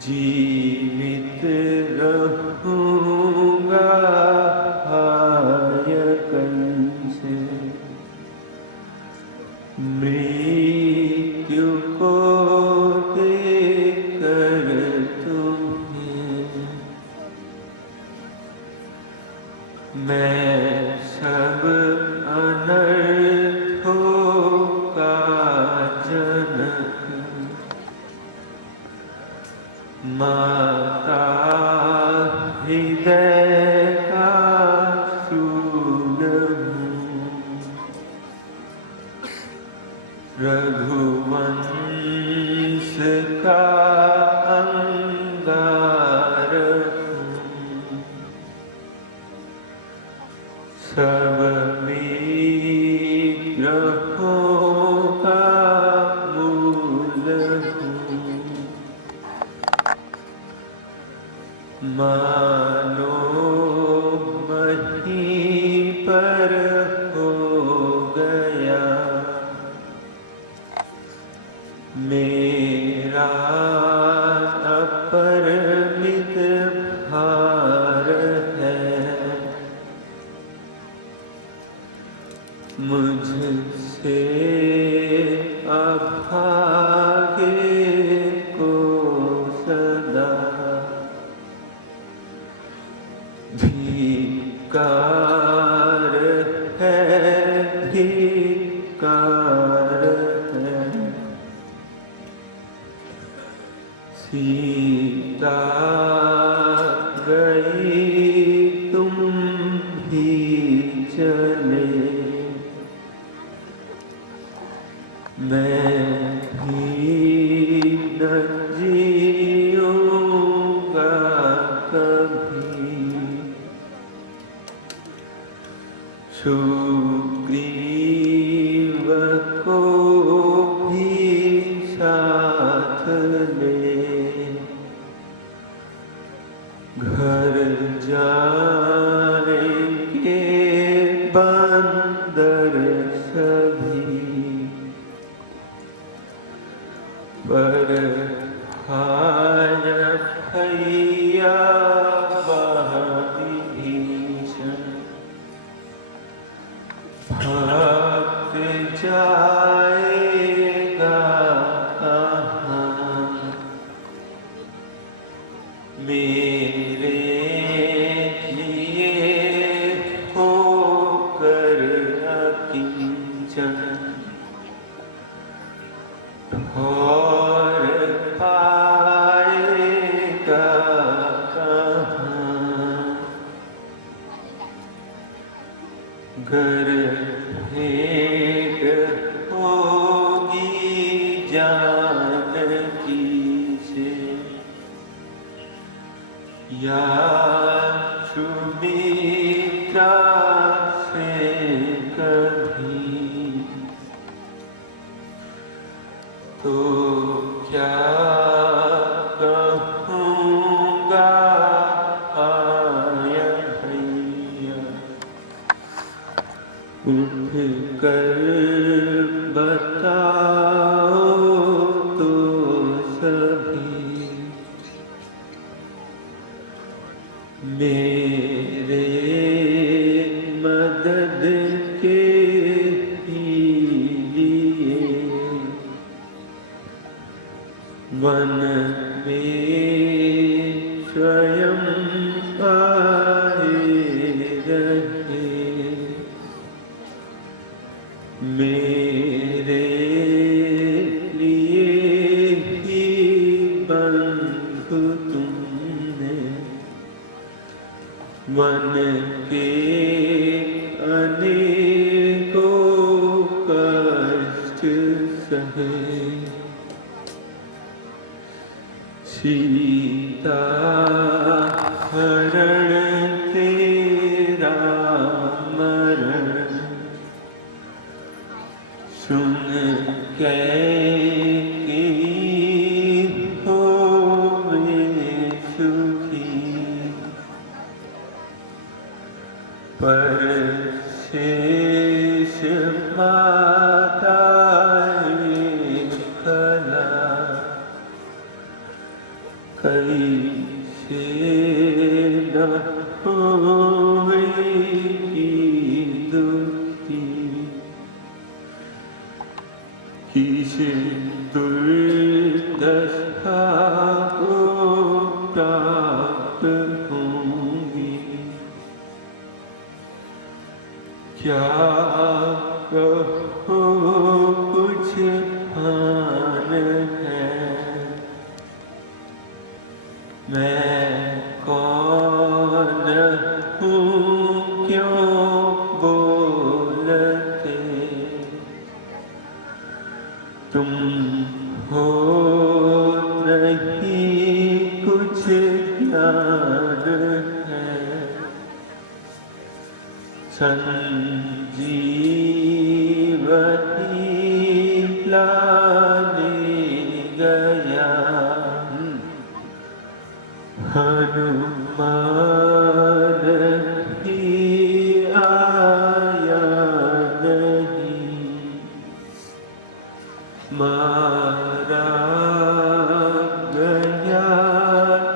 जीवित रहूंगा से मृत्यु को देकर तुम्हें मैं सब अनर्थों का जनक रघुवंश का अंगार हूँ, सब विग्रहों का मूल हूँ। मानो महीं पर हो गया मेरा अपरिमित भार है। मुझसे अभागे को सदा धिक्कार है, धिक्कार है। सीता गई तुम भी चले, मैं भी न जीऊँगा कभी। सुग्रीव को भी साथ ले, घर जाएंगे बंदर सभी, पर हाय भैया वह विभीषण भाग जाएगा कहाँ। मेरे लिए होकर अकिंचन और पाएगा कहाँ। घर भेंट होगी जानकी से, या सुमित्रा से कभी, तो क्या कहूँगा आय भैया। उठ कर बताओ तो सभी, मेरे मदद के लिए वन में स्वयं आए रहे। मेरे लिए ही बंधु तुमने वन के अनेकों कष्ट सहे। सीता हरण तेरा मरण सुन कैकेयी होवे सुखी, पर शेष माता खला कैसे न होवेगी दुखी। किस दुर्दशा को प्राप्त होंगी, क्या कहो कुछ हान है। मैं कौन हूँ क्यों बोलते तुम हो नहीं कुछ याद है, संजीवनी लाने गया हनुमान ही आया नहीं, मारा गया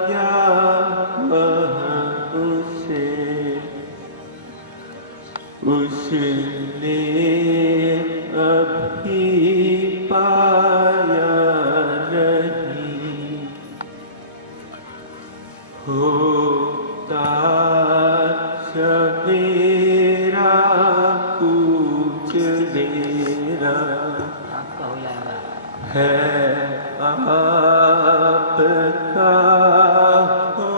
क्या वह उसे, उसने अभी पाया नहीं, होता सवेरा कुछ देरा आपका हो जाएगा। है आपका हो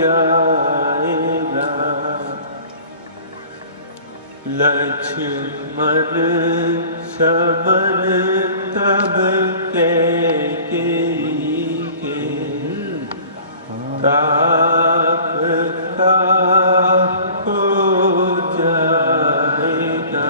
जाएगा, लक्ष्मण समन तब कैकेयी के ताप का हो जाएगा।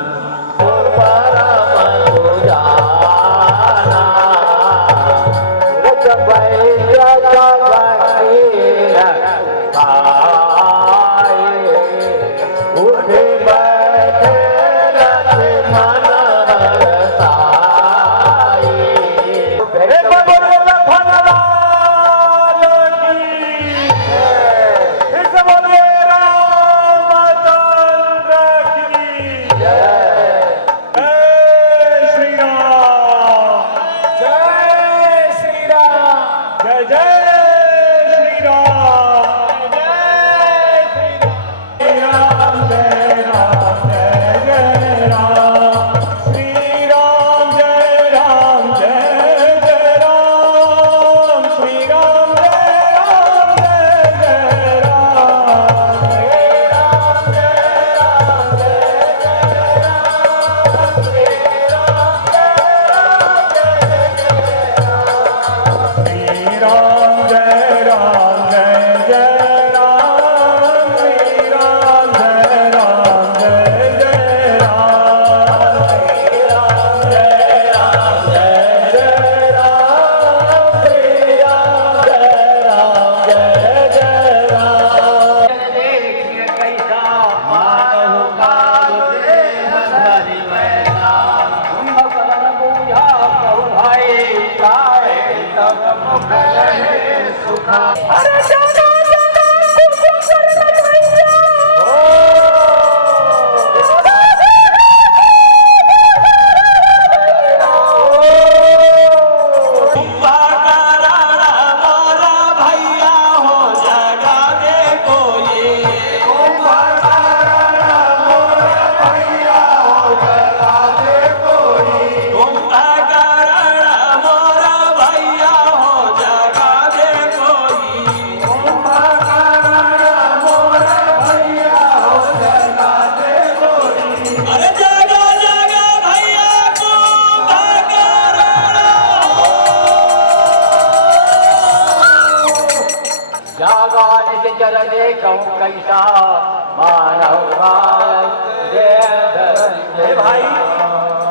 हे भाई,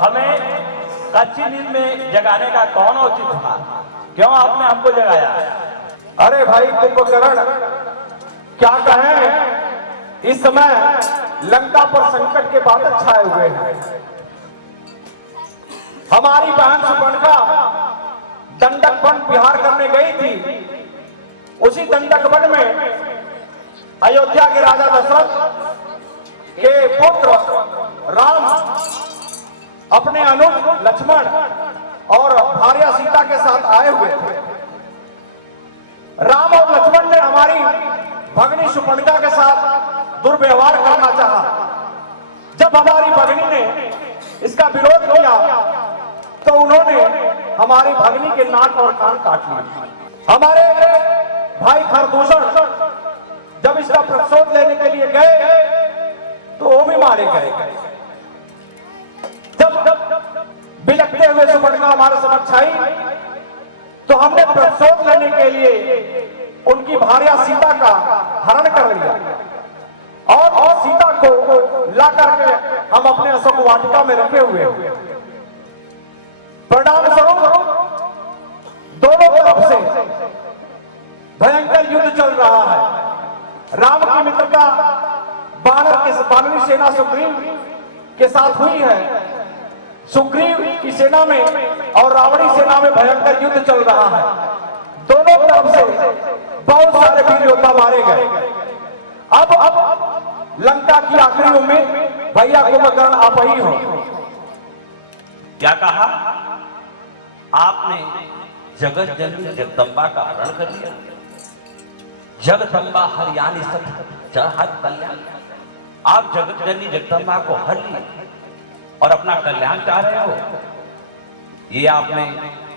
हमें कच्ची नींद में जगाने का कौन औचित था? क्यों आपने हमको जगाया? अरे भाई कुंभकर्ण, क्या कहें, इस समय लंका पर संकट के बादल छाए हुए हैं। हमारी बहन सुपर्णखा दंडक वन विहार करने गई थी। उसी दंडक वन में अयोध्या के राजा दशरथ के पुत्र राम अपने अनुज लक्ष्मण और भार्या सीता के साथ आए हुए थे। राम और लक्ष्मण ने हमारी भगनी सुपर्णखा के साथ दुर्व्यवहार करना चाहा। जब हमारी भगनी ने इसका विरोध किया तो उन्होंने हमारी भगनी के नाक और कान काट लिए। हमारे भाई खरदूषण जब इसका प्रतिशोध लेने के लिए गए तो वो भी मारे गए। जब बिलखते हुए सुपर्णखा छाई तो हमने प्रतिशोध लेने के लिए उनकी भार्या सीता का हरण कर लिया और सीता को ला करके हम अपने अशोक वाटिका में रखे हुए हैं। परिणाम स्वरूप दोनों तरफ से भयंकर युद्ध चल रहा है। राम की मित्रता वानरी सेना सुग्रीव के साथ हुई है। सुग्रीव की सेना में और रावणी सेना में भयंकर युद्ध चल रहा है। दोनों तरफ से बहुत सारे वीर योद्धा मारे गए। अब लंका की आखिरी उम्मीद भैया कुंभकर्ण आप ही हो। क्या कहा आपने? जगत जननी जगदम्बा का हरण कर लिया। जगदम्बा हरियाणी सत चढ़ कल्याण। आप जगत जननी जगदम्बा को हर लिए और अपना कल्याण चाह रहे हो। ये आपने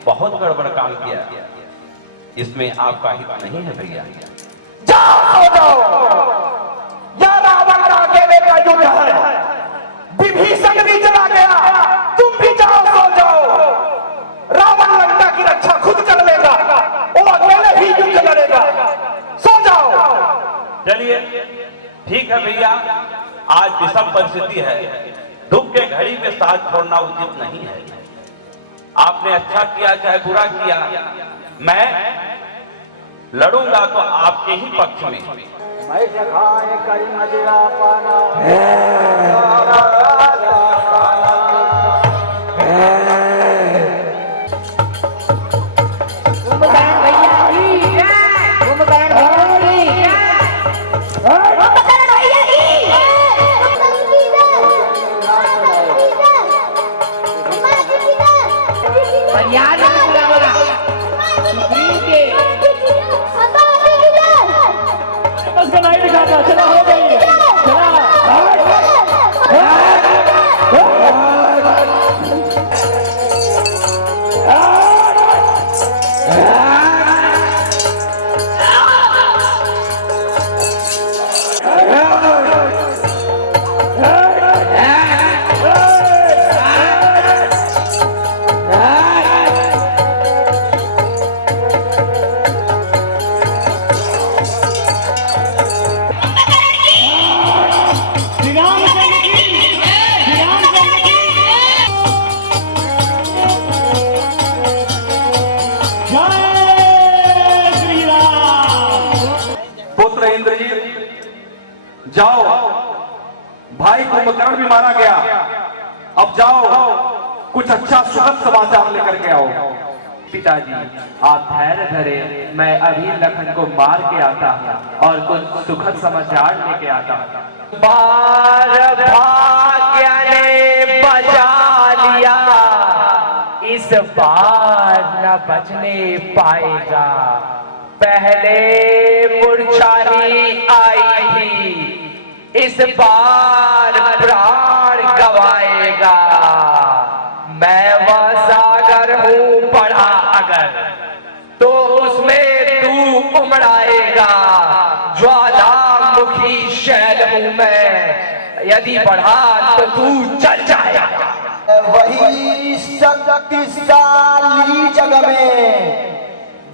बहुत गड़बड़ काम किया। इसमें आपका हित नहीं है भैया। जाओ या रावण का अकेले का युद्ध है। विभीषण भी चला गया, तुम भी जाओ, सो जाओ। रावण लंका की रक्षा खुद कर लेगा, वो अकेले ही युद्ध लड़ेगा। सो जाओ। चलिए ठीक है भैया, आज विषम परिस्थिति है। दुख के घड़ी में साथ छोड़ना उचित नहीं है। आपने अच्छा किया चाहे बुरा किया, मैं लड़ूंगा तो आपके ही पक्ष में। मैं सखाए करी मदिरा पाना चला हो गई जाओ, भाई कुंभकर्ण भी मारा गया। अब जाओ, कुछ अच्छा सुखद समाचार लेकर के आओ। पिताजी आप धैर्य धरे, मैं अभी लखन को मार के आता हूँ और कुछ सुखद समाचार लेके आता हूँ। बार भाग्य ने बचा लिया, इस बार न बचने पाएगा। पहले मूर्छानी आई थी, इस बार प्राण गवाएगा। मैं वह सागर हूँ पढ़ा अगर, तो उसमें तू उमड़ाएगा। ज्वालामुखी शैल हूँ मैं, यदि बढ़ा तो तू चल जाएगा। वही शक्तिशाली जग में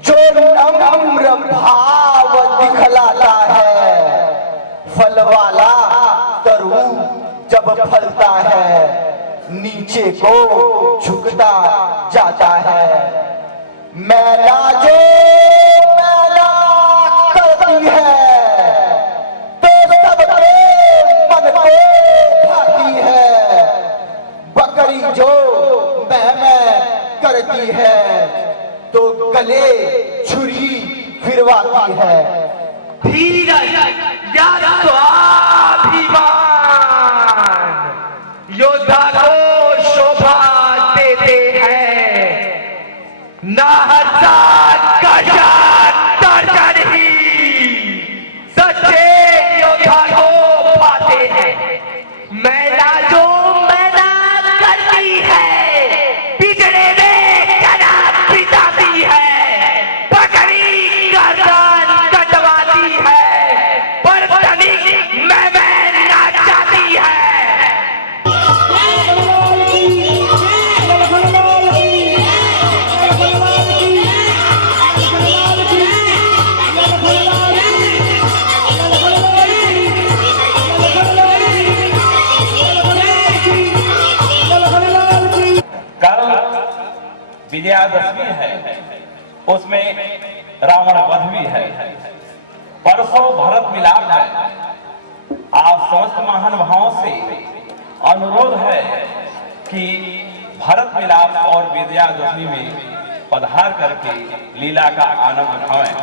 जो नम्र भाव दिखलाता है। फल वाला तरु जब फलता है, नीचे को झुकता जाता है। मैला जो मैला करती है, तो सबके मन को भाती है। बकरी जो मैं करती है, तो गले छुरी फिरवाती है। धीरज या स्वाभिमान योद्धा को शोभा देते हैं। ना हजार दर्जन ही सच्चे योद्धा को पाते हैं। मैना जो मैना करती है, पिछड़े में गला पिटाती है। बकरी गर्दन कटवाती है, बर्तनी मैं नाचाती है। विजयादशमी है, उसमें रावण वध भी है, परसों भरत मिलाप है। आप समस्त महानुभावों से अनुरोध है कि भरत मिलाप और विजयादशमी में पधार करके लीला का आनंद उठाएं।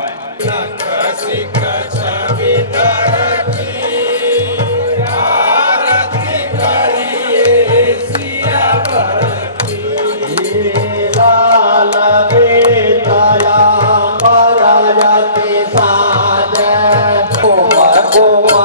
को